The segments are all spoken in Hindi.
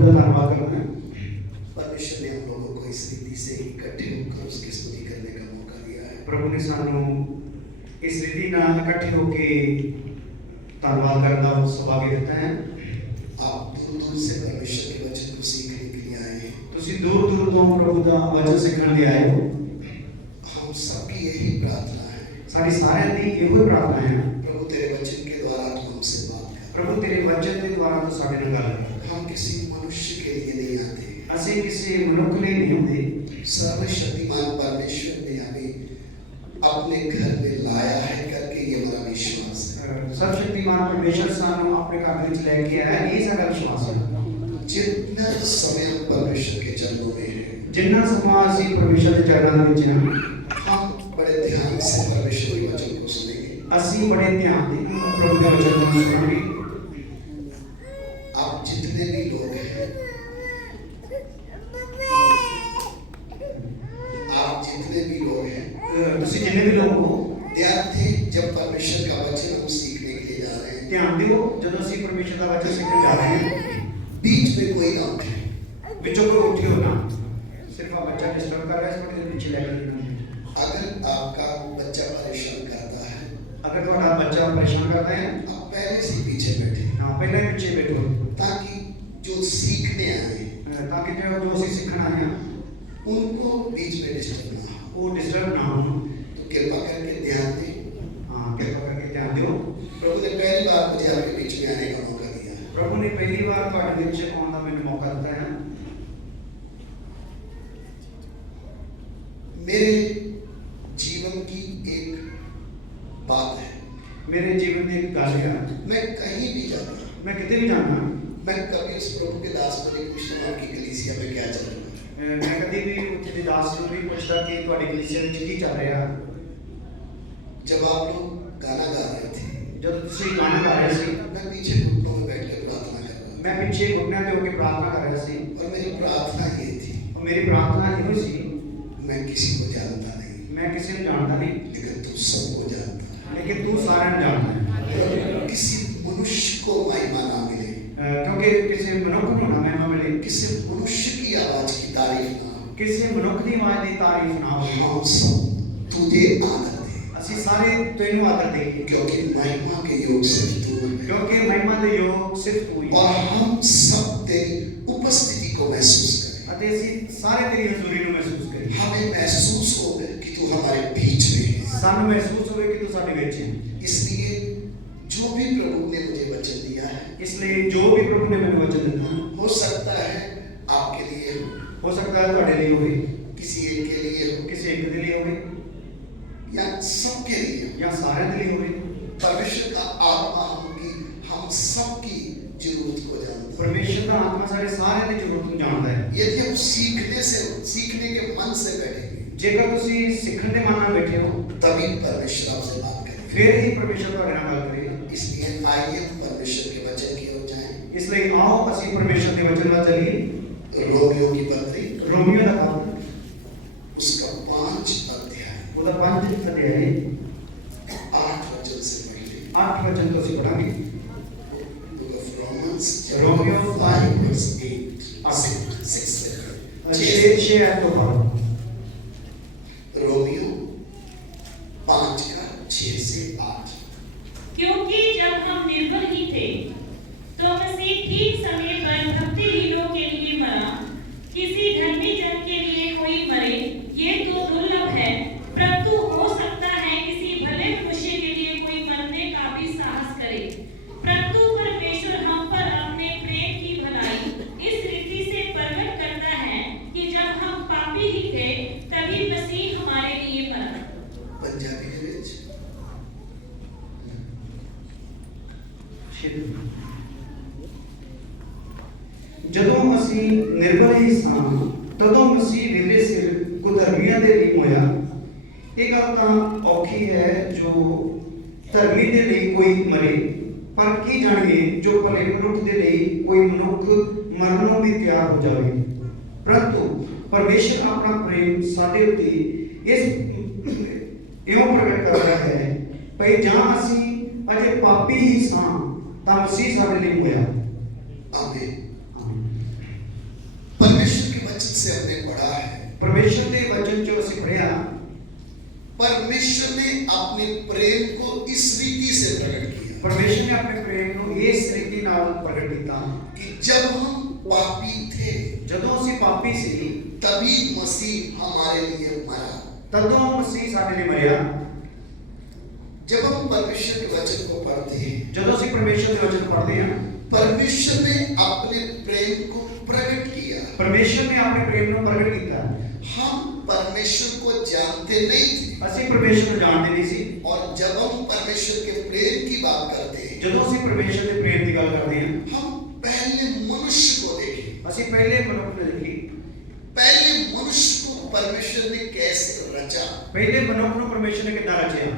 धन्यवाद करना है। परमेश्वर ने हम लोगों को इस रीति से इकट्ठे होकर उसकी स्तुति करने का मौका दिया है। प्रभु ने सानू इस रीति नाल इकट्ठे होके धन्यवाद करने का सौभाग्य देता है। आप दूर दूर से परमेश्वर के वचन को सीखने के लिए आए हैं। तुसी दूर दूर तो प्रभु का वचन सीखने लिए आए हो। हम सबकी यही प्रार्थना है, सारी सारे दी यही प्रार्थना है, प्रभु तेरे वचन के द्वारा तू हमसे बात कर। प्रभु तेरे वचन के द्वारा तो साडे नाल गल कर। हम किसी मनुष्य के लिए नहीं आते, ਅਸੀਂ ਕਿਸੇ ਮਨੁੱਖ ਲਈ नहीं ਹੁੰਦੇ। सर्वशक्तिमान परमेश्वर ने हमें अपने घर में लाया है करके ये हमारा विश्वास है। सर्वशक्तिमान परमेश्वर सानू अपने घर ਵਿੱਚ ਲੈ ਕੇ ਆਇਆ, ਇਹ ਸਾਡਾ ਵਿਸ਼ਵਾਸ ਹੈ। जितना समय हम परमेश्वर के चरणों में है, ਜਿੰਨਾ ਸਮਾਂ ਅਸੀਂ ਪਰਮੇਸ਼ਰ ਦੇ ਚਰਨਾਂ ਵਿੱਚ ਹਾਂ, हम बड़े ध्यान से परमेश्वर के वचन को सुनेंगे। ਅਸੀਂ बड़े ध्यान से प्रभु के वचन को सुनेंगे। आप जितने भी लोग हैं, आप जितने भी लोग हैं, ਤੁਸੀਂ ਜਿੰਨੇ ਵੀ ਲੋਕ ਹੋ, ध्यान थे जब परमेश्वर का वचन हम सीखने के लिए जा रहे हैं, ਧਿਆਨ ਦਿਓ ਜਦੋਂ ਅਸੀਂ ਪਰਮੇਸ਼ਰ ਦਾ ਵਚਨ ਸਿੱਖਣ ਜਾ ਰਹੇ ਹਾਂ, बीच में कोई ना उठे। ਵਿੱਚੋਂ ਕੋਈ ਉੱਠਿਓ ਨਾ। ਸਿਰਫ ਆ ਬੱਚਾ ਡਿਸਟਰਬ ਕਰ ਰਿਹਾ ਹੈ, ਥੋੜੇ ਪਿੱਛੇ ਲੈ ਕੇ ਜਾਣਾ। अगर आपका बच्चा परेशान करता है, अगर ਤੁਹਾਡਾ ਬੱਚਾ ਪਰੇਸ਼ਾਨ ਕਰਦਾ ਹੈ, आप पहले से ही पीछे बैठे, ਹਾਂ ਪਹਿਲਾਂ ਹੀ ਪਿੱਛੇ ਬੈਠੋ, ताकि जो सीखने आए ਤਾਂ ਕਿ ਜੋ ਅਸੀਂ ਸਿੱਖਣਾ ਹੈ उनको बीच में डिस्टर्ब ना हो। ਉਹ ਡਿਸਟਰਬ ਨਾ ਹੋਣ। तो कृपा करके ध्यान दें। ਹਾਂ ਕਿਰਪਾ ਕਰਕੇ ਧਿਆਨ ਦਿਓ। प्रभु ने पहली बार मुझे आपके बीच में आने का मौका दिया है। प्रभु ने पहली बार ਤੁਹਾਡੇ ਵਿੱਚ ਆਉਣ ਦਾ ਮੈਨੂੰ ਮੌਕਾ ਦਿੱਤਾ ਹੈ। मेरे जीवन की एक बात है, मेरे जीवन ਦੀ ਇੱਕ ਗੱਲ ਹੈ। मैं कहीं भी जाता हूँ, मैं किਤੇ भी जाना, मैं कभी उस प्रभु के दास को नहीं पूछता हूँ कि कलीसिया में क्या चल रहा है। ਮੈਂ ਕਦੀ ਵੀ ਉੱਥੇ ਦੇ ਦਾਸ ਨੂੰ ਨਹੀਂ ਪੁੱਛਦਾ ਕਿ ਤੁਹਾਡੀ ਕਲੀਸਿਆ ਵਿੱਚ ਕੀ ਚੱਲ ਰਿਹਾ। जब आप लोग गाना गा रहे थे, ਜਦੋਂ ਤੁਸੀਂ ਗਾਣਾ ਗਾ ਰਹੇ ਸੀ, मैं पीछे घुटनों में बैठ के प्रार्थना कर रहा था, ਮੈਂ ਪਿੱਛੇ ਘੁਟਨਿਆਂ ਤੇ ਹੋ ਕੇ ਪ੍ਰਾਰਥਨਾ ਕਰ ਰਿਹਾ ਸੀ। और मेरी प्रार्थना ये थी, और मेरी प्रार्थना ਇਹੋ ਸੀ, मैं किसी को जानता नहीं, मैं किसी ਨੂੰ ਜਾਣਦਾ नहीं, लेकिन तू सबको जानता है। लेकिन तू साਰਿਆਂ ਨੂੰ ਜਾਣਦਾ है। किसी मनुष्य को महिमा ना मिले, क्योंकि किसी मनुख ਨੂੰ ਨਾ ਮਹਿਮਾ ਮਿਲੇ, किसी मनुष्य की आवाज की तारीफ ना हो, ਕਿਸੇ ਮਨੁੱਖ ਦੀ ਆਵਾਜ਼ ਦੀ ਤਾਰੀਫ ਨਾ ਹੋਵੇ। हम सब तुझे आदर दे, ਅਸੀਂ ਸਾਰੇ ਤੈਨੂੰ ਆਦਰ ਦੇਈਏ, क्योंकि महिमा के योग सिर्फ तू है, क्योंकि महिमा ਦੇ ਯੋਗ ਸਿਰਫ ਤੂੰ ਹੀ ਹੈ। और हम सब तेरी उपस्थिति को महसूस करें। ਅਤੇ ਅਸੀਂ ਸਾਰੇ ਤੇਰੀ ਹਜ਼ੂਰੀ ਨੂੰ ਮਹਿਸੂਸ ਕਰੀਏ। हमें महसूस हो कि तू हमारे बीच में है। ਸਾਨੂੰ ਮਹਿਸੂਸ ਹੋਵੇ ਕਿ ਤੂੰ ਸਾਡੇ ਵਿੱਚ ਹੈ। इसलिए जो भी प्रभु ने मुझे वचन दिया है, इसलिए जो भी प्रभु ने ਮੈਨੂੰ वचन ਦਿੱਤਾ, हो सकता है आपके लिए हो सकता है ਤੁਹਾਡੇ ਲਈ ਹੋਵੇ, किसी एक के लिए हो, ਕਿਸੇ ਇੱਕ ਦੇ ਲਈ ਹੋਵੇ, या सबके लिए हो। ਜਾਂ ਸਾਰਿਆਂ ਦੇ ਲਈ ਹੋਵੇ। परमेश्वर का आत्मा होगी हम सबकी जरूरत को जानता है। ਪਰਮੇਸ਼ਰ ਦਾ ਆਤਮਾ ਸਾਡੇ ਸਾਰਿਆਂ ਦੀ ਜ਼ਰੂਰਤ ਨੂੰ ਜਾਣਦਾ ਹੈ। यदि हम सीखने के मन से बैठेंगे, ਜੇਕਰ ਤੁਸੀਂ ਸਿੱਖਣ ਦੇ ਮਨ ਨਾਲ ਬੈਠੇ ਹੋ, तभी परमेश्वर आपसे बात करेंगे। ਫਿਰ ਹੀ ਪਰਮੇਸ਼ਰ ਤੁਹਾਡੇ ਨਾਲ ਗੱਲ ਕਰੇਗਾ। इसलिए आइए हम परमेश्वर के वचन की ओर जाएं। ਇਸ ਲਈ ਆਓ ਅਸੀਂ ਪਰਮੇਸ਼ਰ ਦੇ ਵਚਨ ਵੱਲ ਚੱਲੀਏ। रोमियो की पत्री, ਰੋਮੀਓ ਦਾ ਕਾਲ उसका 5 अध्याय ਉਹਦਾ 5 ਅਧਿਆਇ 8 वचन से पढ़िए। 8 वचन ਤੋਂ ਅਸੀਂ ਪੜਾਂਗੇ। Book of Romans, Romeo 5 verse 8 6 ਛੇ ਐਤ ਤੋਂ ਪੜੋ। रोमियो 5 का 6 से 8। क्योंकि जब हम निर्बल ही थे तो मसीह ठीक समय पर भक्तिहीनों के लिए मरा। किसी धर्मी जन के लिए कोई मरे ये तो दुर्लभ है, परंतु हो सकता है किसी भले मनुष्य के लिए कोई मरने का भी साहस करे। परंतु परमेश्वर हम पर अपने प्रेम की भलाई इस रीति से प्रकट करता है कि जब हम पापी ही थे तभी मसीह हमारे लिए मरा। पंजाबी ਦੇ ਵਿੱਚ ਜਦੋਂ ਅਸੀਂ ਨਿਰਬਲ ਹੀ ਸਾਂ ਤਦੋਂ ਮਸੀਹ ਵੇਲੇ ਸਿਰ ਕੁਧਰਮੀਆਂ ਦੇ ਲਈ ਹੋਇਆ। ਇਹ ਗੱਲ ਤਾਂ ਔਖੀ ਹੈ ਜੋ ਧਰਮੀ ਦੇ ਲਈ ਕੋਈ ਮਰੇ, ਪਰ ਕੀ ਜਾਣੀਏ ਜੋ ਭਲੇ ਮਨੁੱਖ ਦੇ ਲਈ ਕੋਈ ਮਨੁੱਖ ਮਰਨ ਨੂੰ ਵੀ ਤਿਆਰ ਹੋ ਜਾਵੇ। ਪਰੰਤੂ ਪਰਮੇਸ਼ਰ ਆਪਣਾ ਪ੍ਰੇਮ ਸਾਡੇ ਉੱਤੇ ਇਸ ਇਉਂ ਪ੍ਰਗਟ ਕਰਦਾ ਹੈ ਭਈ ਜਾਂ ਅਸੀਂ ਅਜੇ ਪਾਪੀ ਹੀ ਸਾਂ ਤਾਂ ਮਸੀਹ ਸਾਡੇ ਲਈ ਹੋਇਆ। आमीन। से हमने पढ़ा है, परमेश्वर के वचन जो ਅਸੀਂ ਪੜ੍ਹਿਆ, परमेश्वर ने अपने प्रेम को इस रीति से प्रकट किया परमेश्वर ने अपने प्रेम ਨੂੰ ਇਸ ਰੀਤੀ ਨਾਲ ਪ੍ਰਗਟ ਕੀਤਾ कि जब हम पापी थे ਜਦੋਂ ਅਸੀਂ ਪਾਪੀ ਸੀ तभी मसीह हमारे लिए मरा। ਤਦੋਂ ਮਸੀਹ ਸਾਡੇ ਲਈ ਮਰਿਆ। जब हम परमेश्वर के वचन को पढ़ते हैं, ਜਦੋਂ ਅਸੀਂ ਪਰਮੇਸ਼ਰ ਦੇ ਵਚਨ ਪੜ੍ਹਦੇ ਹਾਂ, परमेश्वर ने अपने प्रेम को प्रकट किया। ਪਰਮੇਸ਼ਰ ਨੇ ਆਪਣੇ ਪ੍ਰੇਮ ਨੂੰ ਪ੍ਰਗਟ ਕੀਤਾ। हम परमेश्वर को जानते नहीं थे, ਅਸੀਂ ਪਰਮੇਸ਼ਰ ਨੂੰ ਜਾਣਦੇ ਨਹੀਂ ਸੀ। और जब हम परमेश्वर के प्रेम की बात करते हैं, ਜਦੋਂ ਅਸੀਂ ਪਰਮੇਸ਼ਰ ਦੇ ਪ੍ਰੇਮ ਦੀ ਗੱਲ ਕਰਦੇ ਹਾਂ, हम पहले मनुष्य को देखें। ਅਸੀਂ ਪਹਿਲੇ ਮਨੁੱਖ ਨੂੰ ਦੇਖੀ। पहले मनुष्य को परमेश्वर ने कैसे रचा, ਪਹਿਲੇ ਮਨੁੱਖ ਨੂੰ ਪਰਮੇਸ਼ਰ ਨੇ ਕਿੱਦਾਂ ਰਚਿਆ,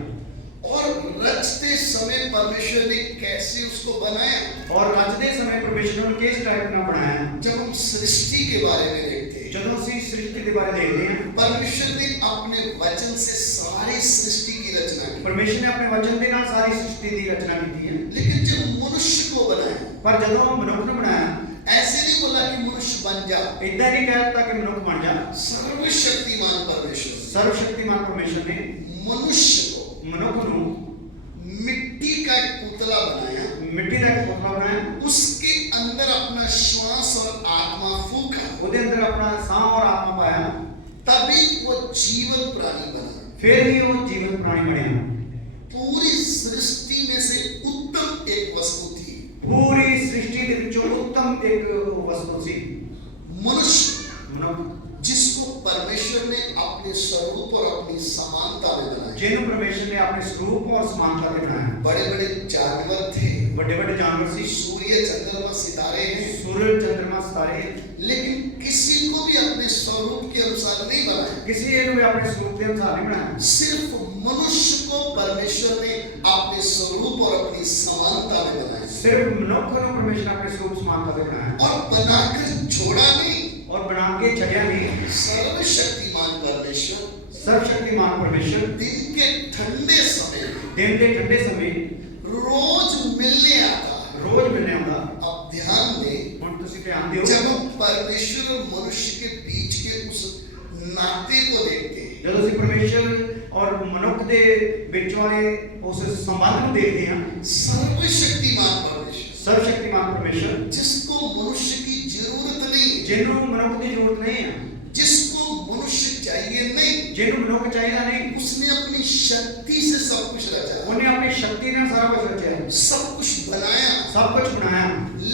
और रचते समय परमेश्वर ने कैसे उसको बनाया। ਔਰ ਰਚਦੇ ਸਮੇਂ ਪਰਮੇਸ਼ਰ ਨੇ ਉਹਨੂੰ ਕਿਸ ਟਾਈਪ ਨਾਲ ਬਣਾਇਆ। जब हम सृष्टि के बारे में देखते हैं, ਜਦੋਂ ਅਸੀਂ ਸ੍ਰਿਸ਼ਟੀ ਦੇ ਬਾਰੇ ਦੇਖਦੇ ਹਾਂ, परमेश्वर ने अपने वचन से सारी सृष्टि की रचना की। ਪਰਮੇਸ਼ਰ ਨੇ ਆਪਣੇ ਵਚਨ ਦੇ ਨਾਲ ਸਾਰੀ ਸ੍ਰਿਸ਼ਟੀ ਦੀ ਰਚਨਾ ਕੀਤੀ ਹੈ। लेकिन जब मनुष्य को बनाया, ਪਰ ਜਦੋਂ ਮਨੁੱਖ ਨੂੰ ਬਣਾਇਆ, ऐसे नहीं बोला कि मनुष्य बन जा। ਇਦਾਂ ਨਹੀਂ ਕਹਿ ਦਿੱਤਾ ਕਿ ਮਨੁੱਖ ਬਣ ਜਾ। सर्वशक्तिमान परमेश्वर ਸਰਵ ਸ਼ਕਤੀਮਾਨ ਪਰਮੇਸ਼ਰ ਨੇ मनुष्य को ਮਨੁੱਖ ਨੂੰ मिट्टी का एक पुतला बनाया, ਮਿੱਟੀ ਦਾ ਇੱਕ ਪੁਤਲਾ ਬਣਾਇਆ, उसके अंदर अपना श्वास और आत्मा फूका, ਉਹਦੇ ਅੰਦਰ ਆਪਣਾ ਸਾਹ ਔਰ ਆਤਮਾ ਪਾਇਆ, तभी वो जीवन प्राणी बना। ਫਿਰ ਹੀ ਉਹ ਜੀਵਨ ਪ੍ਰਾਣੀ ਬਣਿਆ। पूरी सृष्टि में से उत्तम एक वस्तु थी ਪੂਰੀ ਸ੍ਰਿਸ਼ਟੀ ਦੇ ਵਿੱਚੋਂ ਉੱਤਮ ਇੱਕ ਵਸਤੂ ਸੀ मनुष्य, ਮਨੁੱਖ, जिसको परमेश्वर ने अपने स्वरूप और अपनी समानता में बनाया। ਜਿਹਨੂੰ ਪਰਮੇਸ਼ਰ ਨੇ ਆਪਣੇ ਸਰੂਪ ਔਰ ਸਮਾਨਤਾ ਤੇ ਬਣਾਇਆ। बड़े बड़े जानवर थे, ਵੱਡੇ ਵੱਡੇ ਜਾਨਵਰ ਸੀ, सूर्य चंद्रमा सितारे हैं, ਸੂਰਜ ਚੰਦਰਮਾ ਸਿਤਾਰੇ, लेकिन किसी को भी अपने स्वरूप के अनुसार नहीं बनाया। ਕਿਸੇ ਨੂੰ ਵੀ ਆਪਣੇ ਸਰੂਪ ਦੇ ਅਨੁਸਾਰ नहीं ਬਣਾਇਆ। सिर्फ मनुष्य को परमेश्वर ने अपने स्वरूप और अपनी समानता में बनाया, ਸਿਰਫ ਮਨੁੱਖ ਨੂੰ ਪਰਮੇਸ਼ਰ ਨੇ ਆਪਣੇ ਸਰੂਪ ਸਮਾਨਤਾ ਤੇ ਬਣਾਇਆ और बनाकर छोड़ा नहीं। ਔਰ ਬਣਾ ਕੇ ਛੱਡਿਆ ਨਹੀਂ। सर्वशक्तिमान परमेश्वर ਸਰਵ ਸ਼ਕਤੀਮਾਨ ਪਰਮੇਸ਼ਰ दिन के ठंडे समय ਦਿਨ ਦੇ ਠੰਡੇ ਸਮੇਂ रोज मिलने आता। ਰੋਜ਼ ਮਿਲਣੇ ਆਉਂਦਾ। अब ध्यान दें, ਹੁਣ ਤੁਸੀਂ ਧਿਆਨ ਦਿਓ, जब हम परमेश्वर और मनुष्य के बीच के उस नाते को देखते हैं, ਜਦੋਂ ਅਸੀਂ ਪਰਮੇਸ਼ਰ ਔਰ ਮਨੁੱਖ ਦੇ ਵਿੱਚ ਵਾਲੇ ਉਸ ਸੰਬੰਧ ਨੂੰ ਦੇਖਦੇ ਹਾਂ, सर्वशक्तिमान परमेश्वर ਸਰਵ ਸ਼ਕਤੀਮਾਨ ਪਰਮੇਸ਼ਰ जिसको मनुष्य की जरूरत नहीं, ਜਿਹਨੂੰ ਮਨੁੱਖ ਦੀ ਜ਼ਰੂਰਤ ਨਹੀਂ ਹੈ, जिसको मनुष्य चाहिए नहीं, ਜਿਹਨੂੰ ਮਨੁੱਖ ਚਾਹੀਦਾ ਨਹੀਂ, उसने अपनी शक्ति से सब कुछ रचा, ਉਹਨੇ ਆਪਣੀ ਸ਼ਕਤੀ ਨਾਲ ਸਾਰਾ ਕੁਝ ਰਚਿਆ, सब कुछ बनाया। ਸਭ ਕੁਝ ਬਣਾਇਆ।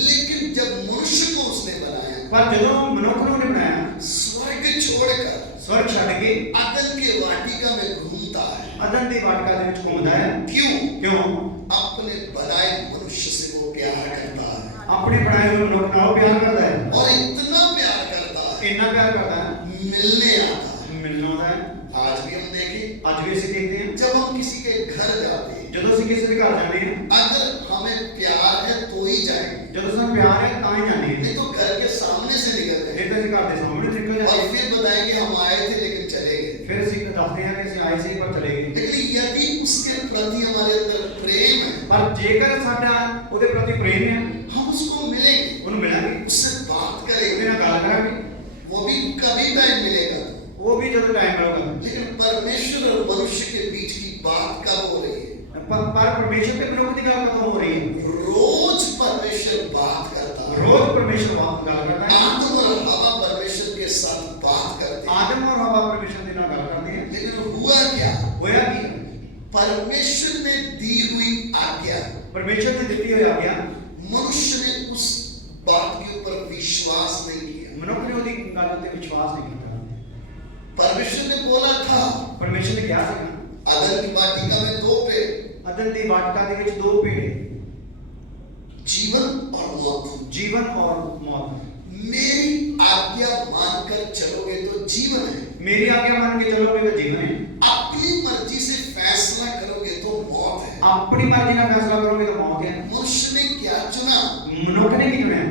लेकिन जब मनुष्य को उसने बनाया, ਪਰ ਜਦੋਂ ਮਨੁੱਖ ਨੂੰ ਉਹਨੇ ਬਣਾਇਆ, स्वर्ग छोड़कर ਸਵਰਗ ਛੱਡ ਕੇ अदन के वाटिका में घूमता है। ਅਦਨ ਦੀ ਵਾਟਕਾ ਦੇ ਵਿੱਚ ਘੁੰਮਦਾ ਹੈ। क्यों? ਕਿਉਂ? अपने बनाए मनुष्य से वो प्यार करता है, ਆਪਣੇ ਬਣਾਏ ਹੋਏ ਮਨੁੱਖ ਨਾਲ ਉਹ ਪਿਆਰ ਕਰਦਾ ਹੈ, और इतना प्यार करता है, ਇੰਨਾ ਪਿਆਰ ਕਰਦਾ ਹੈ, मिलने आता है। ਮਿਲਣਾ ਆਉਂਦਾ ਹੈ। आज भी हम देखें, ਅੱਜ ਵੀ ਅਸੀਂ ਦੇਖਦੇ ਹਾਂ, जब हम किसी के घर जाते हैं, ਜਦੋਂ ਅਸੀਂ ਕਿਸੇ ਦੇ ਘਰ ਜਾਂਦੇ ਹਾਂ, अगर हमें प्यार है तो ही जाएंगे, ਜਦੋਂ ਸਾਨੂੰ ਪਿਆਰ ਹੈ ਤਾਂ ਹੀ ਜਾਂਦੇ ਹਾਂ, नहीं तो घर के सामने से निकल ਫਿਰ जाएंगे ਤਾਂ ਅਸੀਂ ਘਰ ਦੇ ਸਾਹਮਣੇ ਨਿਕਲ ਜਾਂਦੇ और ਹਾਂ, फिर बताएंगे हम आए थे लेकिन चले गए। ਫਿਰ ਅਸੀਂ ਦੱਸਦੇ ਹਾਂ ਕਿ ਅਸੀਂ ਆਏ ਸੀ ਪਰ ਚਲੇ ਗਏ। लेकिन यदि उसके प्रति हमारे अंदर प्रेम है, ਪਰ ਜੇਕਰ ਸਾਡਾ ਉਹਦੇ ਪ੍ਰਤੀ ਪ੍ਰੇਮ ਹੈ, हम उसको मिलेंगे, ਉਹਨੂੰ ਮਿਲਾਂਗੇ, उससे बात ਉਹਦੇ करेंगे, ਨਾਲ ਗੱਲ ਕਰਾਂਗੇ, वो भी कभी टाइम मिलेगा। ਉਹ ਵੀ ਜਦੋਂ ਟਾਈਮ ਮਿਲੂਗਾ। लेकिन परमेश्वर और मनुष्य के बीच की बात कब हो रही है? ਪਰ ਪਰਮੇਸ਼ਰ ਤੇ ਮਨੁੱਖ ਦੀ ਗੱਲ ਕਦੋਂ ਹੋ ਰਹੀ ਹੈ? रोज परमेश्वर बात करता है, ਰੋਜ਼ ਪਰਮੇਸ਼ਰ ਗੱਲ ਕਰਦਾ ਹੈ। आदम और हवा परमेश्वर के साथ बात करते हैं। ਆਦਮ ਔਰ ਹਵਾ ਪਰਮੇਸ਼ਰ ਦੇ ਨਾਲ ਗੱਲ ਕਰਦੇ ਹਨ। लेकिन हुआ क्या? ਹੋਇਆ ਕੀ? परमेश्वर ने दी हुई आज्ञा, ਪਰਮੇਸ਼ਰ ਨੇ ਦਿੱਤੀ ਹੋਈ ਆਗਿਆ, मनुष्य ने उस बात के ऊपर विश्वास नहीं किया। ਮਨੁੱਖ ਨੇ ਉਹਦੀ ਗੱਲ ਉੱਤੇ ਵਿਸ਼ਵਾਸ ਨਹੀਂ ਕੀਤਾ। परमेश्वर ने बोला था, ਪਰਮੇਸ਼ਰ ਨੇ ਕਿਹਾ ਸੀ अदन की वाटिका में 2 पेड़, ਅਦਨ ਦੀ ਵਾਟਕਾ ਦੇ ਵਿੱਚ 2 ਪੇੜ, जीवन और मौत। ਜੀਵਨ ਔਰ ਮੌਤ। मेरी आज्ञा मानकर चलोगे तो जीवन है, ਮੇਰੀ ਆਗਿਆ ਮੰਨ ਕੇ ਚੱਲੋਗੇ ਤਾਂ ਜੀਵਨ ਹੈ, अपनी मर्जी से फैसला करोगे तो मौत है। ਆਪਣੀ ਮਰਜ਼ੀ ਨਾਲ ਫੈਸਲਾ ਕਰੋਗੇ ਤਾਂ ਮੌਤ ਹੈ। मनुष्य ने क्या चुना? ਮਨੁੱਖ ਨੇ ਕੀ ਚੁਣਿਆ?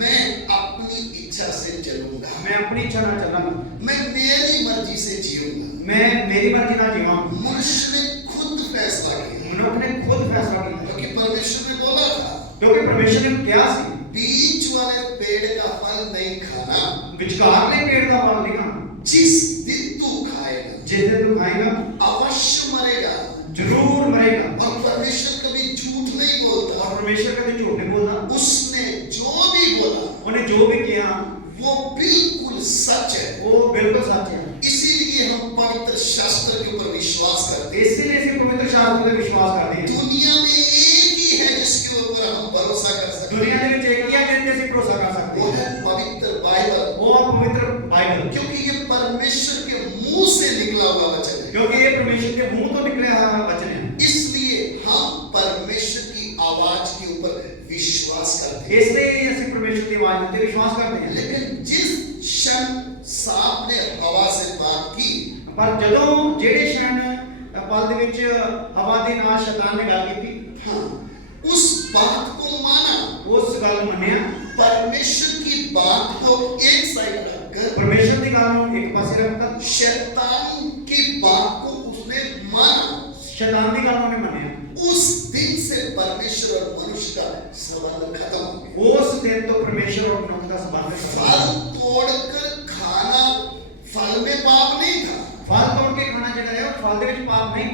मैं अपनी इच्छा से चलूंगा, ਮੈਂ ਆਪਣੀ ਇੱਛਾ ਨਾਲ ਚੱਲਾਂਗਾ, मैं मेरी मर्जी से जीऊंगा। ਮੈਂ ਮੇਰੀ ਮਰਜ਼ੀ ਨਾਲ ਜੀਵਾਂ। मनुष्य ने खुद फैसला किया, ਮਨੁੱਖ ਨੇ ਖੁਦ ਫੈਸਲਾ ਕੀਤਾ, क्योंकि परमेश्वर ने बोला था, ਕਿਉਂਕਿ ਪਰਮੇਸ਼ਰ ਨੇ ਕਿਹਾ ਸੀ बीच वाले पेड़ का फल नहीं खाना, विचकारले पेड़ का फल नहीं खाना। जिस दिन तू खाएगा जिस दिन तू खाएगा अवश्य मरेगा। जरूर मरेगा। और परमेश्वर कभी झूठ नहीं बोलता, और परमेश्वर कभी झूठ नहीं बोलता। उसने जो भी बोला उन्हें जो भी किया वो बिल्कुल सच है। वो बिल्कुल सच है। इसीलिए हम पवित्र शास्त्र के ऊपर विश्वास करते हैं। इसीलिए इसी पवित्र शास्त्र पे विश्वास करते हैं। दुनिया में एक ही है जिसके ऊपर हम भरोसा कर सकते हैं। दुनिया में एक ही है जिससे ਅਸੀਂ भरोसा कर सकते वो हैं। है पवित्र बाइबल। वो है पवित्र बाइबल। क्योंकि ये परमेश्वर के मुंह से निकला हुआ वचन है। क्योंकि ये परमेश्वर के मुंह तो निकले हुआ वचन है। इसलिए हम परमेश्वर की आवाज के ऊपर विश्वास करते हैं। इसलिए ਅਸੀਂ परमेश्वर की आवाज पे विश्वास करते हैं। लेकिन जिस क्षण सांप ने हवा से बात की, पर ਜਦੋਂ ਜਿਹੜੇ क्षण ਪਲ ਦੇ ਵਿੱਚ ਹਵਾ ਦੇ ਨਾਲ ਸ਼ੈਤਾਨ ਨੇ ਗੱਲ ਕੀਤੀ, हाँ, उस बात को माना, ਉਸ ਗੱਲ ਨੂੰ ਮੰਨਿਆ, परमेश्वर की बात को एक साइड रखकर परमेश्वर की ਗੱਲ ਨੂੰ ਇੱਕ ਪਾਸੇ ਰੱਖकर शैतान की बात को उसने माना। शैतान की ਗੱਲ ਉਹਨੇ ਮੰਨਿਆ। उस दिन से परमेश्वर और मनुष्य का संबंध खत्म हो गया। उस दिन तो परमेश्वर और मनुष्य का संबंध खत्म हो फल गया। तोड़कर खाना फल में पाप नहीं था। फल तोड़ के खाना ਜਿਹੜਾ ਹੈ ਉਹ फल ਦੇ ਵਿੱਚ ਪਾਪ ਨਹੀਂ।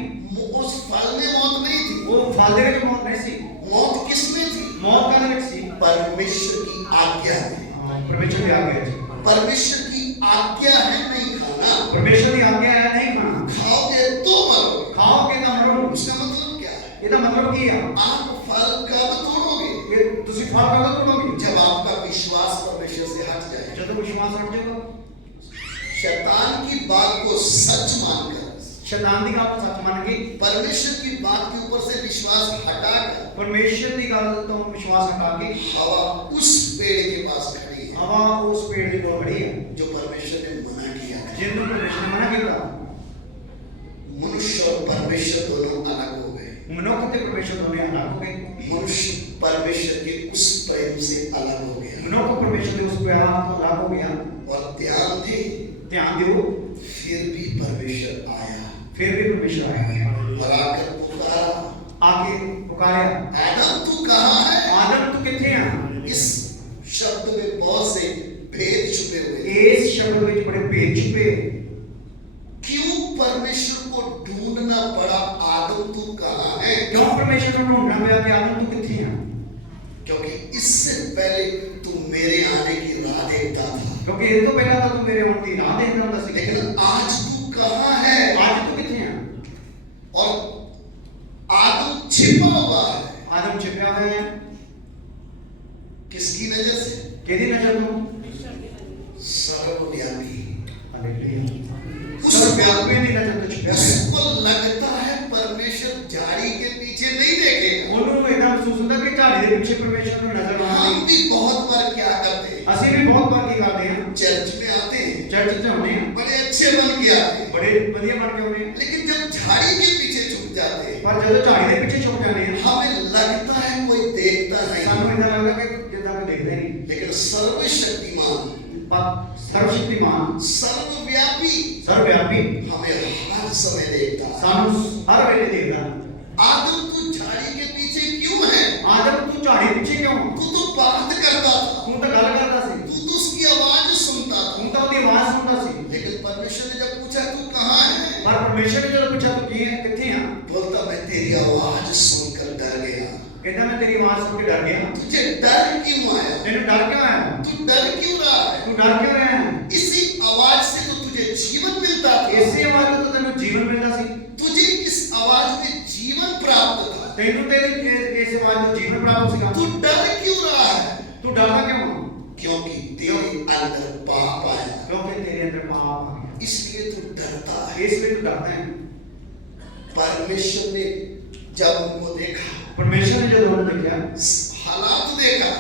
उस फल में मौत नहीं थी। वो फल ਦੇ ਵਿੱਚ ਮੌਤ ਨਹੀਂ ਸੀ। मौत किसमें थी? मौत ਕਾਹਦੇ ਵਿੱਚ ਸੀ? परमेश्वर की आज्ञा में। परमेश्वर की आज्ञा है। परमेश्वर की आज्ञा है नहीं खाना। परमेश्वर की आज्ञा है नहीं खाना। खाओगे तो मरोगे। खाओगे तो मरोगे। उसका मतलब क्या है? ਇਹਦਾ ਮਤਲਬ ਕੀ ਹੈ? आप फल कब तोड़ोगे? ਕਿ ਤੁਸੀਂ ਫਲ ਕਦੋਂ ਤੋੜੋਗੇ? जब आपका विश्वास परमेश्वर से हट जाए। ਜਦੋਂ ਵਿਸ਼ਵਾਸ ਹਟ ਜਾਏਗਾ। शैतान की बात को सच मानकर, शैतान की गल सच मान के, परमेश्वर की बात के ऊपर से विश्वास हटाकर, परमेश्वर की गल तो विश्वास हटा के हवा उस पेड़ के पास खड़ी है हवा उस पेड़ की कोल खड़ी है जो परमेश्वर ने मना किया है। जिन्होंने परमेश्वर ने मना किया। मनुष्य और परमेश्वर दोनों अलग हो गए। मनुष्य ते परमेश्वर दोनों अलग हो गए। मनुष्य परमेश्वर के उस प्रेम से अलग हो गया। मनुष्य परमेश्वर के उस प्यार तो अलग हो गया। और ध्यान दो, फिर भी परमेश्वर आया। फिर भी परमेश्वर आया और आकर पुकारा, आके पुकारा, आदम तू कहाँ है? आदम तू किथे है? इस शब्द में बहुत से भेद छुपे हुए हैं। इस शब्द में बड़े भेद छुपे। क्यों परमेश्वर को ढूंढना पड़ा? आदम तू कहाँ है? क्यों परमेश्वर को ढूंढना पड़ा कि आदम तू किथे है? क्योंकि इससे पहले तू मेरे आने की राह देखता था। क्योंकि ये तो पहला था तू मेरे होने की राह देखता था। लेकिन आज तू कहाँ है? आज तू किथे है? और आदम छिपा हुआ है। आदम छिपा हुआ है किसकी नजर से? केदी नजर तो सर्वव्यापी। हालेलुया। सर्वव्यापी की नजर तो छिपा है। उसको लगता है परमेश्वर झाड़ी के पीछे नहीं देखेगा। ਉਹਨੂੰ ਇਹਦਾ ਮਹਿਸੂਸ ਹੁੰਦਾ ਕਿ ਝਾੜੀ ਦੇ ਪਿੱਛੇ ਪਰਮੇਸ਼ਰ ਨੂੰ ਨਜ਼ਰ ਆਉਂਦਾ हम ਨਹੀਂ। भी बहुत बार क्या करते हैं? ਅਸੀਂ ਵੀ ਬਹੁਤ ਵਾਰ ਕੀ ਕਰਦੇ ਹਾਂ? चर्च में आते हैं, ਚਰਚ 'ਚ ਆਉਂਦੇ ਹਾਂ, बड़े अच्छे बन के आते हैं, ਬੜੇ ਵਧੀਆ ਬਣ ਕੇ ਆਉਂਦੇ ਹਾਂ, लेकिन जब झाड़ी के पीछे छुप जाते हैं, ਪਰ ਜਦੋਂ ਝਾੜੀ ਦੇ ਪਿੱਛੇ ਛੁਪ ਜਾਂਦੇ ਹਾਂ हमें लगता है कोई देखता ਸਾਨੂੰ नहीं। ਇਦਾਂ ਲੱਗਦਾ ਕਿ ਜਿੱਦਾਂ ਕੋਈ ਦੇਖਦਾ ਨਹੀਂ। लेकिन सर्वशक्तिमान, ਪਰ ਸਰਵਸ਼ਕਤੀਮਾਨ, सर्वव्यापी ਸਰਵਵਿਆਪੀ हमें हर समय देखता है। ਸਾਨੂੰ ਹਰ ਵੇਲੇ ਦੇਖਦਾ। आदम तू झाड़ी के पीछे क्यों है? ਆਦਮ ਤੂੰ ਝਾੜੀ ਪਿੱਛੇ ਕਿਉਂ? तू तो बात करता था, ਤੂੰ ਤਾਂ ਗੱਲ ਕਰਦਾ ਸੀ, तू तो उसकी आवाज सुनता था। ਤੂੰ ਤਾਂ ਉਹਦੀ ਆਵਾਜ਼ ਸੁਣਦਾ ਸੀ। लेकिन परमेश्वर ने जब पूछा तू कहाँ है, ਪਰ ਪਰਮੇਸ਼ਰ ਨੇ ਜਦੋਂ ਪੁੱਛਿਆ ਤੂੰ ਕੀ ਹੈ, ਕਿੱਥੇ ਆ? बोलता मैं तेरी आवाज सुनकर डर गया। ਕਹਿੰਦਾ ਮੈਂ ਤੇਰੀ ਆਵਾਜ਼ ਸੁਣ ਕੇ ਡਰ ਗਿਆ। तुझे डर क्यों आया? ਤੈਨੂੰ ਡਰ ਕਿਉਂ ਆਇਆ? तू डर क्यों रहा है? ਤੂੰ ਡਰ ਕਿਉਂ ਰਿਹਾ ਹੈ? इसी आवाज से तो तुझे जीवन मिलता था। ਇਸੇ ਆਵਾਜ਼ ਤੋਂ ਤੈਨੂੰ ਜੀਵਨ ਮਿਲਦਾ ਸੀ। तुझे इस आवाज में जीवन प्राप्त था। ਤੈਨੂੰ ਤੇ ਇਸ ਆਵਾਜ਼ ਤੋਂ ਜੀਵਨ ਪ੍ਰਾਪਤ ਸੀਗਾ। तू डर क्यों रहा है? ਤੂੰ ਡਰਦਾ ਕਿਉਂ? क्योंकि तेरे अंदर पाप आया, ਕਿਉਂਕਿ ਤੇਰੇ ਅੰਦਰ ਪਾਪ ਆ ਗਿਆ। इसलिए तू डरता है। ਇਸ ਲਈ ਤੂੰ ਡਰਦਾ ਹੈ। परमेश्वर ने जब उनको देखा, ਪਰਮੇਸ਼ਰ ਨੇ ਜਦੋਂ ਉਹਨੂੰ ਦੇਖਿਆ, हालात देखा,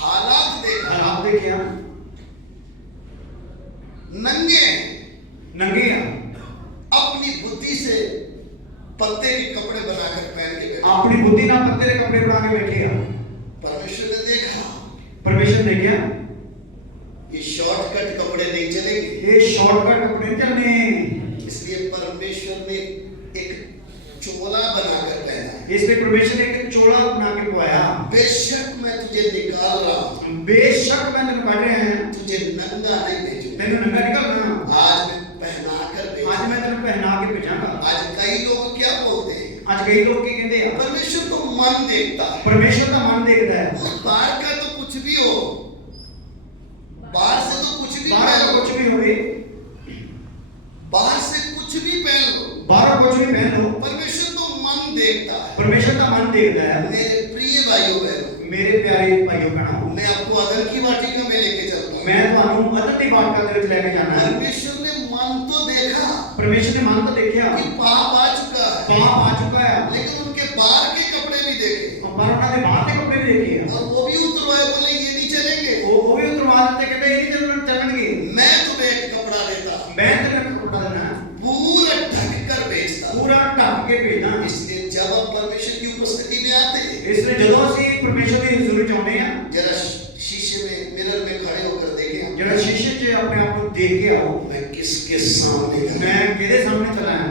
हालात देखा, ਹਾਲਾਤ ਦੇਖਿਆ, नंगे ਨੰਗੇ ਆ, अपनी बुद्धि से पत्ते के कपड़े बनाकर पहन के बैठे। ਆਪਣੀ ਬੁੱਧੀ ਨਾਲ ਪੱਤੇ ਦੇ ਕੱਪੜੇ ਬਣਾ ਕੇ ਬੈਠੇ ਆ। परमेश्वर ने देखा ਪਰਮੇਸ਼ਰ ਨੇ ਕਿਹਾ ये शॉर्टकट कपड़े नहीं चलेंगे। ਇਹ ਸ਼ਾਰਟਕਟ ਕੱਪੜੇ ਨਹੀਂ ਚੱਲਣੇ। इसलिए परमेश्वर ने एक चोला बनाकर पहना। ਇਸ ਲਈ ਪਰਮੇਸ਼ਰ ਨੇ ਇੱਕ चोला बना के पवाया, बेशक मैं तुझे निकाल रहा हूं, बेशक मैं तेन कढ़ रहा है, तुझे नंगा नहीं भेजूंगा, तेन नंगा निकलना, आज मैं पहना कर आज भेजूंगा। मैं तेन पहना के भेजांगा। आज कई लोग क्या बोलते हैं, आज कई लोग की कहते हैं परमेश्वर तो मन देखता है, परमेश्वर का मन देखता है, और बाहर का तो कुछ भी हो, बाहर से तो कुछ भी बाहर पहन लो, कुछ भी होवे, बाहर से कुछ भी पहन लो, बाहर कुछ भी पहन लो, परमेश्वर तो मन देखता है। परमेश्वर का मन देखता है। मेरे प्रिय भाइयों बहनों, मेरे प्यारे भाइयों बहनों, मैं आपको अदन की वाटिका में लेके चलता हूं। मैं ਤੁਹਾਨੂੰ अदन की वाटिका ਦੇ ਵਿੱਚ ਲੈ ਕੇ ਜਾਣਾ है। परमेश्वर ने मन तो देखा परमेश्वर ने मन तो देखा कि पाप आ चुका है, पाप आ चुका है, लेकिन उनके बाहर के कपड़े भी देखे, पर उन्होंने बाहर के कपड़े भी देखे हैं। और वो भी उतरवाए, बोले ये नहीं चलेंगे, वो भी उतरवा देते, कहते ये नहीं चलणगे, मैं तुम्हें एक कपड़ा देता, मैं तेरे को कपड़ा देना, पूरा ढक कर भेजता। पूरा ढक के भेजना। इसलिए जब हम परमेश्वर की उपस्थिति में आते हैं, इसलिए ਜਦੋਂ ਅਸੀਂ परमेश्वर ਦੀ ਹਜ਼ੂਰੀ ਚ ਆਉਂਦੇ ਆ, जरा शीशे में मिरर में खड़े होकर देखें, ਜਿਹੜਾ ਸ਼ੀਸ਼ੇ 'ਚ ਆਪਣੇ ਆਪ ਨੂੰ ਦੇਖ ਕੇ ਆਓ, मैं किसके सामने खड़ा मैं किहਦੇ ਸਾਹਮਣੇ ਚਲਾ ਹਾਂ।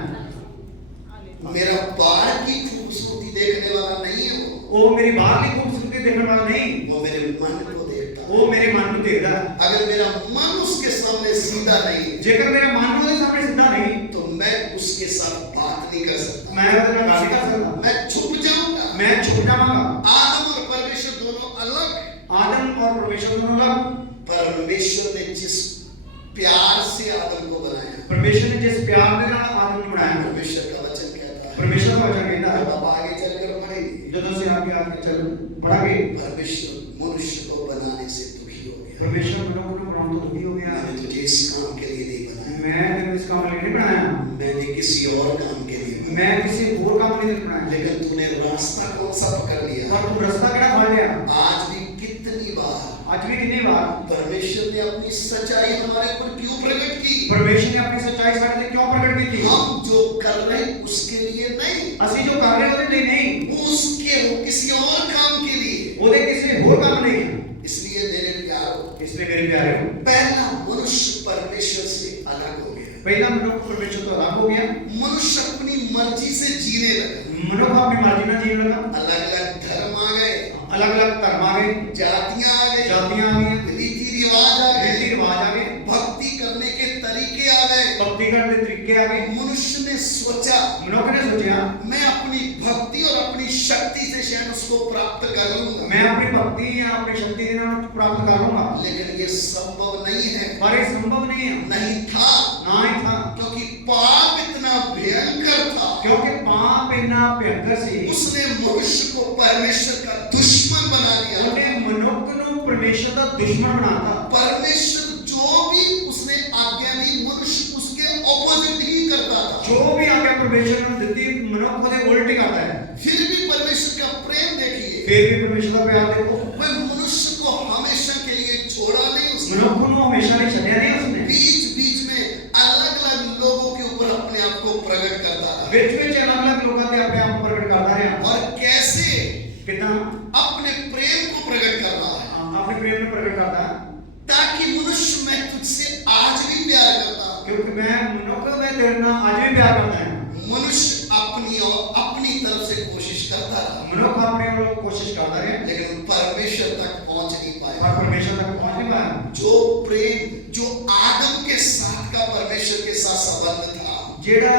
हूं? मेरा बाहर की खूबसूरती देखने वाला नहीं है, ਉਹ ਮੇਰੀ ਬਾਹਰਲੀ ਖੂਬਸੂਰਤੀ ਦੇਖਣ ਵਾਲਾ ਨਹੀਂ, वो मेरे मन को देखता है। ਉਹ ਮੇਰੇ ਮਨ ਨੂੰ ਦੇਖਦਾ ਹੈ। अगर मेरा मन उसके सामने सीधा नहीं, ਜੇਕਰ ਮੇਰਾ ਮਨ ਉਹਦੇ ਸਾਹਮਣੇ ਸਿੱਧਾ ਨਹੀਂ, तो मैं उसके साथ बात नहीं कर सकता, ਮੈਂ ਉਹਦੇ ਨਾਲ ਗੱਲ ਨਹੀਂ ਕਰ ਸਕਦਾ, मैं छुप जाऊंगा। मैं छुप जाऊंगा। आदम और परमेश्वर दोनों अलग। आदम और परमेश्वर दोनों अलग। परमेश्वर ने जिस प्यार से आदम को बनाया, परमेश्वर ने जिस प्यार के नाल आदम को बनाया, परमेश्वर का वचन कहता है, परमेश्वर का वचन कहता है, अब आगे चलकर पढ़ेंगे, जब से आगे चल पढ़ागे, परमेश्वर मनुष्य को बनाने से दुखी हो गया। परमेश्वर मनुष्य को बनाने तो दुखी हो गया। मैंने तुझे इस काम के लिए नहीं बनाया, मैं तेरे इस काम के लिए नहीं बनाया, मैंने किसी और काम के लिए बनाया, मैं किसी और काम के लिए नहीं बनाया, लेकिन तूने रास्ता कौन सा पकड़ लिया। पर तू रास्ता क्या पकड़ लिया। आज भी कितनी बार आज भी कितनी बार परमेश्वर ने अपनी सच्चाई हमारे ऊपर क्यों प्रकट की, परमेश्वर ने अपनी सच्चाई साढ़े से क्यों प्रकट की थी। हम जो कर रहे हैं उसके लिए नहीं, ਅਸੀਂ जो कर रहे होते नहीं, वो किसी और काम के लिए। ਉਹਦੇ ਕਿਸੇ ਹੋਰ ਕੰਮ ਨਹੀਂ। इसलिए मेरे प्यारो, इसलिए मेरे प्यारे, पहला मनुष्य परमेश्वर से अलग हो गया, पहला मनुष्य परमेश्वर तो अलग हो गया, मनुष्य अपनी मर्जी से जीने लगा, मनुष्य अपनी मर्जी में जीने लगा, अलग अलग धर्म आ गए, अलग अलग धर्म आ गए, जातियां आ गई, जातियां आ गई, रीति रिवाज आ रीति गए, रिवाज आ गए, भक्ति करने के तरीके आ गए। भक्ति करने के तरीके आ गए। मनुष्य ने सोचा, मनुष्य ने सोचा मैं अपनी भक्ति और अपनी शक्ति से शायद उसको प्राप्त कर लूंगा, मैं अपनी भक्ति या अपनी शक्ति के नाम प्राप्त कर लूंगा, लेकिन ये संभव नहीं है, पर ये संभव नहीं है, नहीं था, ना ही था, क्योंकि पाप इतना भयंकर था, क्योंकि पाप इतना भयंकर सी, उसने मनुष्य को परमेश्वर का दुश्मन बना दिया। उन्हें मनुष्य को परमेश्वर का दुश्मन बनाता। परमेश्वर जो भी उसने आज्ञा दी, मनुष्य उसके ऑपोजिट ही करता था। जो भी आज्ञा परमेश्वर ने दी मनुष्य को उल्टी करता है। फिर भी परमेश्वर का प्रेम देखिए, फिर भी परमेश्वर का प्यार देखो, वह मनुष्य को हमेशा के लिए छोड़ा नहीं उसने, मनुष्य को हमेशा नहीं छड़िया नहीं उसने, बीच बीच में अलग अलग लोगों के ऊपर अपने आप को प्रकट करता रहा। बीच बीच अलग अलग लोगों के अपने आप प्रकट करता रहा। और कैसे कितना अपने प्रेम को प्रकट कर रहा है, अपने प्रेम में प्रकट करता है, ताकि मनुष्य मैं तुझसे आज भी प्यार करता हूं। क्योंकि मैं मनुष्य में तेरे नाम आज भी प्यार करता है। मनुष्य अपनी और अपनी तरफ से कोशिश करता रहा, मनुष्य अपने ओर कोशिश करता है, लेकिन परमेश्वर तक पहुंच नहीं पाया। और परमेश्वर तक पहुंच नहीं पाया। जो प्रेम जो आदम के साथ का परमेश्वर के साथ संबंध था, जेड़ा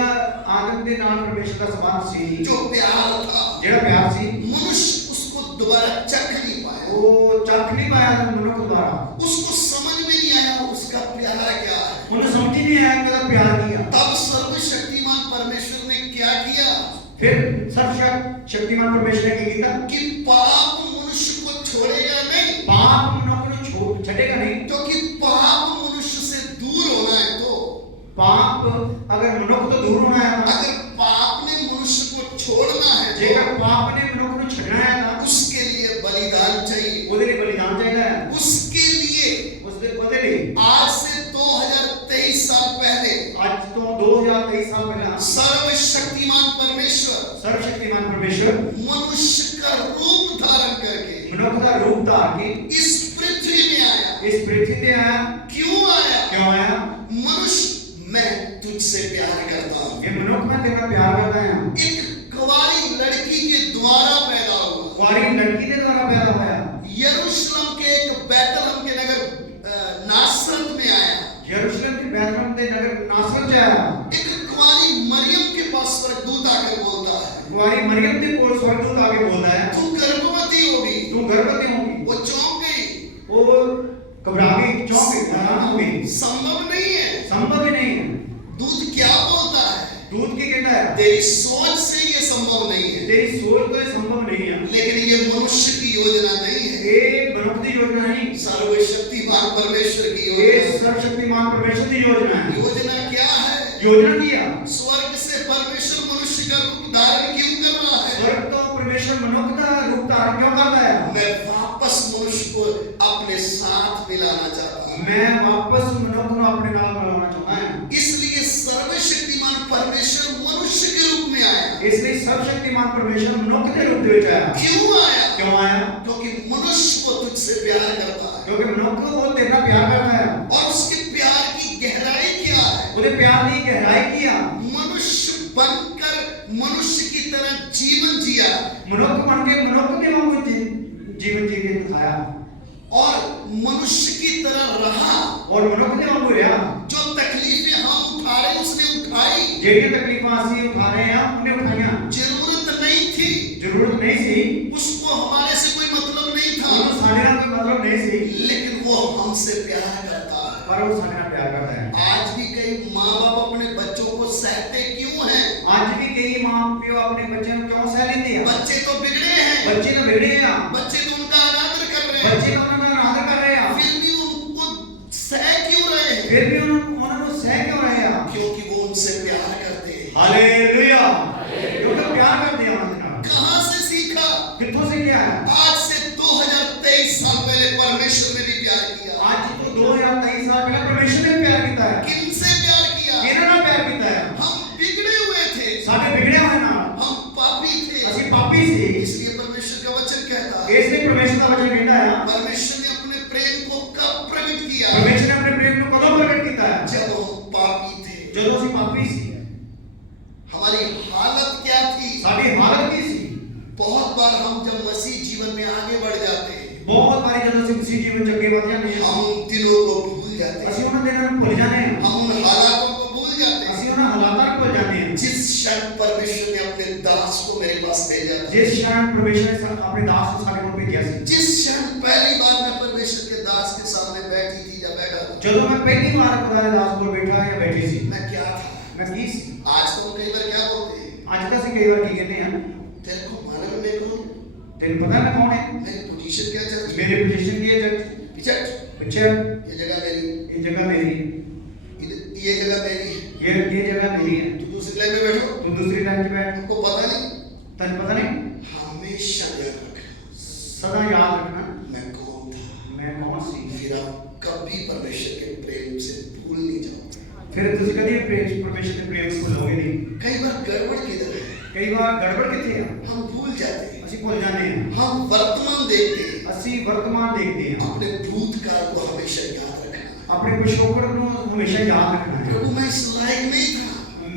आदम के नाल परमेश्वर का संबंध सी, जो प्यार था, जेड़ा प्यार सी, मनुष्य उसको दोबारा चख नहीं पाया, वो चख नहीं पाया मनुष्य द्वारा, उसको समझ में नहीं आया उसका प्यार क्या है। उन्हें समझ ही नहीं आया कि उसका प्यार किया। तब सर्वशक्तिमान परमेश्वर ने क्या किया, फिर सर्वशक्तिमान परमेश्वर ने क्या किया कि पाप मनुष्य को छोड़ेगा नहीं, पाप मनुष्य को छड़ेगा नहीं, क्योंकि पाप मनुष्य से दूर होना है। तो पाप अगर मनुष्य तो दूर होना है, अगर पाप ने मनुष्य को छोड़ना है, जेकर पाप ने मनुष्य को छड़ना है ना, उसके लिए बलिदान चाहिए, उसके लिए बलिदान चाहिए, उसके लिए उसके लिए आज से 2023 साल पहले, आज तो 2023 साल पहले सर्वशक्तिमान परमेश्वर मनुष्य का रूप धारण करके मनुष्य का रूप धारण के इस पृथ्वी में आया। इस पृथ्वी पे आया। क्यों आया? क्यों आया? मनुष्य, मैं तुझसे प्यार करता हूं। ये मनुष्य में तेरा प्यार करता है। एक कुंवारी लड़की के द्वारा पैदा हुआ, लड़की के द्वारा पैदा होया। यरूशलेम के एक बैतलहम के नगर नासरत में आया। यरूशलेम के बैतलहम के नगर नासरत से आया। एक कुंवारी मरियम के पास स्वर्गदूत आकर बोलता है, कुंवारी मरियम के कोल स्वर्गदूत आके बोलता है, तू गर्भवती होगी। तू गर्भवती होगी। वो चौंक गई, वो घबरा गई, चौंक गई, हैरान हो गई। संभव नहीं है। संभव ही नहीं है। दूत क्या बोलता है? दूध की कहता है, तेरी सोच से ये संभव नहीं है। तेरी सोच तो ये संभव नहीं है। लेकिन ये मनुष्य की योजना नहीं है, ये मनुष्य की योजना नहीं, सर्वशक्तिमान परमेश्वर की ये योजना। सर्वशक्तिमान परमेश्वर की योजना है। योजना क्या है? योजना किया। स्वर्ग से परमेश्वर मनुष्य का रूप धारण क्यों कर रहा है? स्वर्ग तो परमेश्वर मनुष्य का रूप धारण क्यों करता है? मैं वापस मनुष्य को अपने साथ मिलाना चाहता हूं। मैं वापस मनुष्य को अपने नाम मिलाना चाहता हूं। इसलिए सर्वशक्तिमान परमेश्वर मनुष्य के रूप में आया। इसलिए सर्वशक्तिमान परमेश्वर मनुष्य के रूप में आया। क्यों आया? क्यों आया? क्योंकि मनुष्य को तुझसे प्यार करता है, क्योंकि मनुष्य को तेरा प्यार करता है। और उसके प्यार की गहराई क्या है? उसे प्यार की गहराई किया, मनुष्य बनकर मनुष्य की तरह जीवन जिया, मनुष्य बन के मनुष्य के वांगू जीवन जी के दिखाया, और मनुष्य की तरह रहा। और मनुष्य के वांगू रहा। जो तकलीफें हम उठा रहे उसने उठाई। जेडी तकलीफां ਅਸੀਂ उठा रहे हैं हमने उठाया। जरूरत नहीं थी, जरूरत नहीं थी, उसको हमारे से कोई मतलब नहीं ਉਹਨੂੰ था, ਸਾਡੇ ਨਾਲ कोई मतलब नहीं थी, लेकिन वो हमसे प्यार करता है। पर वो ਸਾਡੇ ਨਾਲ प्यार करता है। आज भी कई माँ बाप अपने बच्चों को सहते क्यों हैं? आज भी कई मां पियो अपने बच्चों को क्यों सह लेते हैं? बच्चे तो बिगड़े हैं, बच्चे तो बिगड़े हैं, बच्चे तो उनका अनादर कर रहे हैं, बच्चे तो उनका अनादर कर रहे हैं, फिर भी उनको सह क्यों रहे हैं? फिर भी उन्होंने सह क्यों रहे हैं? क्योंकि वो उनसे प्यार करते हैं। हालेलुया, क्योंकि प्यार करते हैं उनसे। कहां से सीखा? कितों से किया है? आज से 2023 साल पहले परमेश्वर ने भी प्यार किया। आज तो 2023 साल पहले परमेश्वर ने प्यार किया है। किनसे प्यार किया? किहने नाल प्यार किया है? हम बिगड़े हुए थे, साडे बिगड़े हुए नाल, हम पापी थे, ਅਸੀਂ ਪਾਪੀ ਸੀ। इसलिए परमेश्वर का वचन कहता है, ਇਸ ਲਈ परमेश्वर ਦਾ ਵਚਨ ਕਹਿੰਦਾ ਹੈ, परमेश्वर ने अपने प्रेम को कब प्रकट किया? परमेश्वर ने अपने प्रेम ਨੂੰ ਕਦੋਂ ਪ੍ਰਗਟ ਕੀਤਾ ਹੈ? जब हम पापी थे। ਜਦੋਂ ਅਸੀਂ ਪਾਪੀ ਸੀ। हमारी हालत क्या थी? ਸਾਡੀ ਹਾਲਤ ਕੀ ਸੀ? बहुत बार हम जब मसीह जीवन में आगे बढ़ जाते हैं, ਬਹੁਤ ਵਾਰੀ ਜਦੋਂ ਅਸੀਂ ਮਸੀਹ ਜੀਵਨ ਚ ਅੱਗੇ ਵਧ ਜਾਂਦੇ ਹਾਂ, हम उन दिनों को भूल जाते ਅਸੀਂ हैं, ਉਹਨਾਂ ਦਿਨਾਂ ਨੂੰ ਭੁੱਲ ਜਾਂਦੇ ਹਾਂ, हम उन हालातों को भूल जाते हैं। ਅਸੀਂ ਉਹਨਾਂ ਹਾਲਾਤਾਂ ਨੂੰ ਭੁੱਲ ਜਾਂਦੇ ਹਾਂ। जिस क्षण परमेश्वर ने अपने दास को मेरे पास भेजा था, ਜਿਸ क्षण परमेश्वर ने ਆਪਣੇ ਦਾਸ ਨੂੰ ਸਾਡੇ ਕੋਲ ਭੇਜਿਆ ਸੀ, जिस क्षण पहली बार मैं परमेश्वर के दास के सामने बैठी थी या बैठा था, ਜਦੋਂ ਮੈਂ ਪਹਿਲੀ ਵਾਰ ਖੁਦਾ ਦੇ ਦਾਸ ਕੋਲ ਬੈਠਾ ਜਾਂ ਬੈਠੀ ਸੀ, मैं क्या था? ਮੈਂ ਕੀ ਸੀ? आज तो हम कई बार क्या बोलते हैं, ਅੱਜ ਤਾਂ ਅਸੀਂ ਕਈ ਵਾਰ ਕੀ ਕਹਿੰਦੇ ਹਾਂ, तेरे को मालूम मैं कौन? ਤੈਨੂੰ ਪਤਾ ਮੈਂ ਕੌਣ ਹੈ? मेरी पोजीशन क्या चल रही मेरी पोजीशन की है चर्च है? पीछे, ये जगह मेरी, ये जगह मेरी है, ये जगह मेरी है। ये जगह मेरी है, तू दूसरी लाइन में बैठो, तू दूसरी लाइन में बैठ। तुमको पता नहीं? तन पता नहीं, हमेशा याद रख सदा याद रखना मैं कौन था। मैं कौन सी। फिर आप कभी परमेश्वर के प्रेम से भूल नहीं जाओगे। फिर तुझे कभी परमेश्वर के प्रेम को भूलोगे नहीं। कई बार गड़बड़ किधर है? कई बार गड़बड़ किथे है, हम भूल जाते हैं, ਅਸੀਂ ਭੁੱਲ ਜਾਂਦੇ ਹਾਂ। हम वर्तमान देखते हैं, ਅਸੀਂ ਵਰਤਮਾਨ ਦੇਖਦੇ ਹਾਂ, अपने भूतकाल को हमेशा याद रखना है। ਆਪਣੇ ਪਿਛੋਕੜ ਨੂੰ ਹਮੇਸ਼ਾ ਯਾਦ ਰੱਖਣਾ ਹੈ। प्रभु मैं इस लायक नहीं था,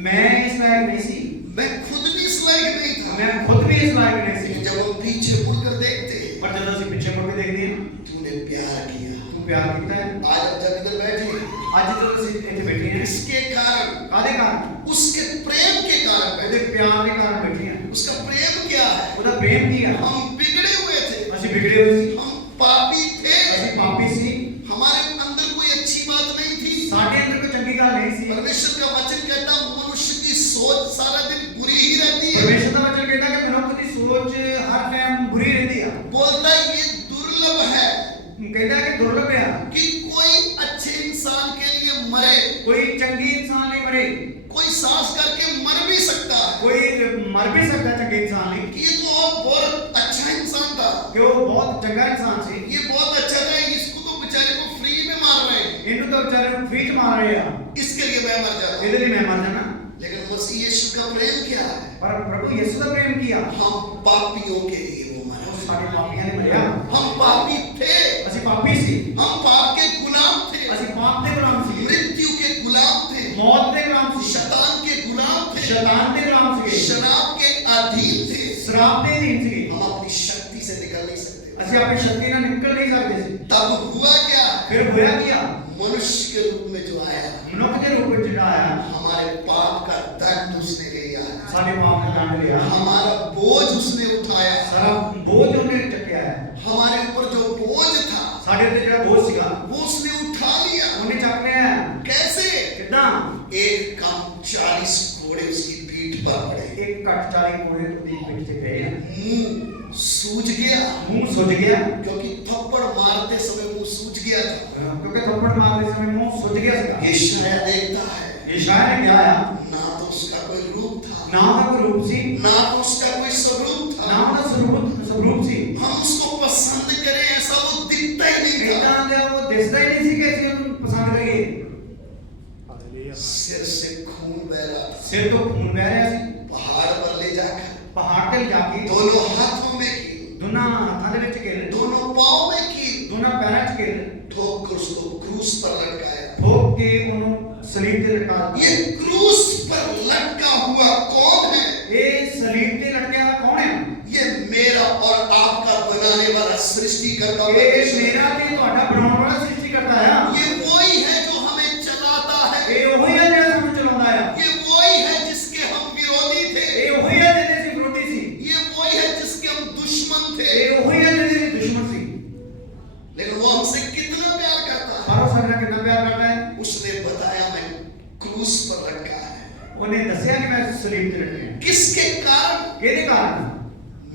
मैं इस लायक नहीं सी, मैं खुद भी इस लायक नहीं था। मैं खुद भी इस लायक नहीं सी। जब हम पीछे मुड़कर देखते हैं, पर जब ਅਸੀਂ ਪਿੱਛੇ ਮੁੜ ਕੇ ਦੇਖਦੇ ਹਾਂ, तूने प्यार किया। ਤੂੰ ਪਿਆਰ ਕੀਤਾ ਹੈ। आज हम जब इधर बैठे हैं, ਅੱਜ ਜਦੋਂ ਅਸੀਂ ਇੱਥੇ ਬੈਠੇ ਹਾਂ, इसके कारण, ਕਾਹਦੇ ਕਾਰਨ? उसके प्रेम के कारण बैठे। ਉਹਦੇ ਪਿਆਰ ਦੇ ਕਾਰਨ ਬੈਠੇ ਹਾਂ। उसका प्रेम क्या है? ਉਹਦਾ ਪ੍ਰੇਮ ਕੀ ਆ? हम बिगड़े हुए थे, ਅਸੀਂ ਵਿਗੜੇ ਹੋਏ ਸੀ, हम पापी थे, ਅਸੀਂ ਪਾਪੀ ਸੀ, हमारे अंदर कोई अच्छी बात नहीं थी। ਸਾਡੇ ਅੰਦਰ ਕੋਈ ਚੰਗੀ ਗੱਲ ਨਹੀਂ ਸੀ। परमेश्वर का वचन कहता मनुष्य की सोच सारा दिन बुरी ही रहती है। ਪਰਮੇਸ਼ਰ ਦਾ ਵਚਨ ਕਹਿੰਦਾ ਕਿ ਮਨੁੱਖ ਦੀ ਸੋਚ ਹਰ ਟਾਈਮ ਬੁਰੀ ਰਹਿੰਦੀ ਆ। बोलता है ये दुर्लभ है ਕਹਿੰਦਾ ਕਿ ਦੁਰਲਭ ਆ, कि कोई अच्छे इंसान के लिए मरे। ਕੋਈ ਚੰਗੀ ਇਨਸਾਨ ਨਹੀਂ ਮਰੇ, कोई सांस करके मर भी सकता है ਕੋਈ ਮਰ ਵੀ ਸਕਦਾ ਚੰਗੇ ਇਨਸਾਨ ਲਈ, कि ये तो बहुत अच्छा इंसान था, ਕਿ ਉਹ ਬਹੁਤ ਚੰਗਾ ਇਨਸਾਨ ਸੀ। ये बहुत अच्छा था, इसको तो बेचारे को फ्री में मार रहे हैं, ਇਹਨੂੰ ਤਾਂ ਵਿਚਾਰੇ ਨੂੰ ਫ੍ਰੀ ਚ ਮਾਰ ਰਹੇ ਆ, इसके लिए मैं मर जाता हूं। ਇਹਦੇ ਲਈ ਮੈਂ ਮਰ ਜਾਣਾ। लेकिन मसीह यीशु का प्रेम क्या है? ਪਰ ਪ੍ਰਭੂ ਯਿਸੂ ਦਾ ਪ੍ਰੇਮ ਕੀ ਆ? हम पापियों के लिए वो ਉਹ मरा। ਸਾਡੇ ਪਾਪੀਆਂ ਨੇ ਮਰਿਆ। हम पापी थे, ਅਸੀਂ ਪਾਪੀ ਸੀ, हम पाप के गुलाम थे, ਅਸੀਂ ਪਾਪ ਦੇ ਗੁਲਾਮ ਸੀ, मृत्यु के गुलाम थे, ਮੌਤ ਦੇ ਗੁਲਾਮ ਸੀ, शैतान के गुलाम थे, ਸ਼ੈਤਾਨ ਦੇ ਗੁਲਾਮ ਸੀਗੇ, शराब के अधीन थे। ਸ਼ਰਾਬ ਦੇ ਅਧੀਨ ਸੀਗੇ। हम अपनी शक्ति से निकलने अपनी शक्ति ना निकल नहीं सकते सी। तब हुआ क्या? फिर होया क्या? मनुष्य के रूप में जो आया, मनुष्य के रूप में जो आया, हमारे पाप का दंड उसने ले लिया, सारे पाप का दंड लिया, हमारा बोझ उसने उठाया, सारा बोझ उसने चुकाया है, हमारे ऊपर जो बोझ था साढ़े ते जो बोझ सीगा वो उसने उठा लिया। उन्हें चक लिया। कैसे? कितना? एक कम 40 घोड़े उसकी पीठ पर पड़े, एक कट 40 घोड़े उसकी पीठ से गए, मुंह सूज गया, मुंह सूज गया, क्योंकि थप्पड़ मारते समय मुंह सूज गया था, क्योंकि थप्पड़ मारने समय मुंह सूज गया था। यशाया देखता है, यशाया ने क्या आया? ना तो उसका कोई रूप था, ना कोई रूप सी, ना तो उसका कोई स्वरूप था, ना स्वरूप सी, हम उसको पसंद करें ऐसा वो दिखता ही नहीं था, वो दिखता ही नहीं सी कैसे हम पसंद करिए। सिर से खून बह रहा था, सिर तो खून बह रहा सी, पहाड़ पर ले जाकर, पहाड़ पे जाके दोनों हाथों में की, दोनों हाथों दे विच कील, दोनों पांव में की, दोनों पैरां च कील, ठोक कर उसको क्रूस पर लटकाया, ठोक के उन्होंने सलीब पे लटका दिया। ये क्रूस पर लटका हुआ कौन है? ये सलीब पे लटका हुआ कौन है? ये मेरा और आपका बनाने वाला सृष्टिकर्ता ये परमेश्वर है। मेरा ते ਤੁਹਾਡਾ ਬਣਾਉਣ ਵਾਲਾ सृष्टि करता है। ये वही है जो हमें चलाता है, ये वही है जो हमें चलाता है, ये वही है जिसके हम विरोधी थे, ये वही है जिसने से विरोधी सी, ये वही है जिसके हम दुश्मन थे, ये वही है जिसने दुश्मन सी, लेकिन वो हमसे कितना प्यार करता है। पर उसने कितना प्यार करता है। उसने बताया मैं क्रूस पर लटका है, उन्हें दसिया कि मैं सलीब पे लटका। किसके कारण? किहदे कारण?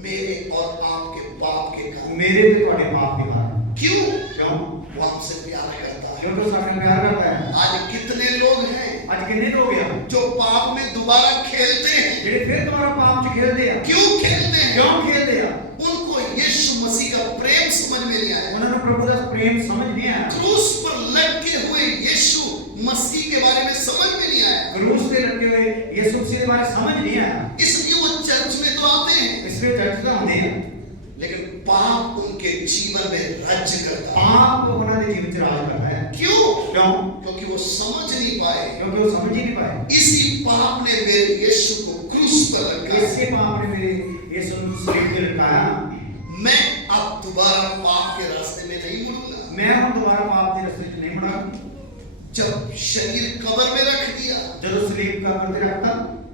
मेरे और आपके पाप के कारण। मेरे ते ਤੁਹਾਡੇ पाप के कारण। क्यों? क्यों? वो हमसे प्यार करता है। क्योंकि सामने प्यार करता है। आज कितने लोग हैं आज कितने लोग हैं जो पाप में दोबारा खेलते हैं? ਜਿਹੜੇ ਫਿਰ ਦੁਬਾਰਾ ਪਾਪ 'ਚ ਖੇਡਦੇ ਆ। क्यों खेलते हैं? ਕਿਉਂ ਖੇਡਦੇ ਆ? उनको यीशु मसीह का प्रेम समझ में नहीं आया। ਉਹਨਾਂ ਨੂੰ ਪ੍ਰਭੂ ਦਾ ਪ੍ਰੇਮ ਸਮਝ ਨਹੀਂ ਆਇਆ। क्रूस पर लटके हुए यीशु मसीह के बारे में समझ में नहीं आया, क्रूस पे लटके हुए यीशु मसीह के बारे में समझ नहीं आया। इसलिए वो चर्च में तो आते हैं, इसलिए चर्च तो आते हैं, लेकिन पाप उनके जीवन में राज्य करता है। पाप ਉਹਨਾਂ ਦੇ ਜੀਵਨ 'ਚ ਰਾਜ ਕਰਦਾ ਹੈ। क्यों? क्यों? क्योंकि वो समझ नहीं पाए। क्योंकि वो समझ ही नहीं पाए। इसी पाप ने मेरे यीशु को क्रूस पर लटकाया। ऐसे पाप ने मेरे यीशु को सलीब पे लटकाया। मैं अब दोबारा पाप के रास्ते में नहीं मुड़ूंगा। मैं अब दोबारा पाप के रास्ते 'ਚ नहीं मुड़ा। जब शरीर कब्र में रख दिया, जब सलीब का करते रखता,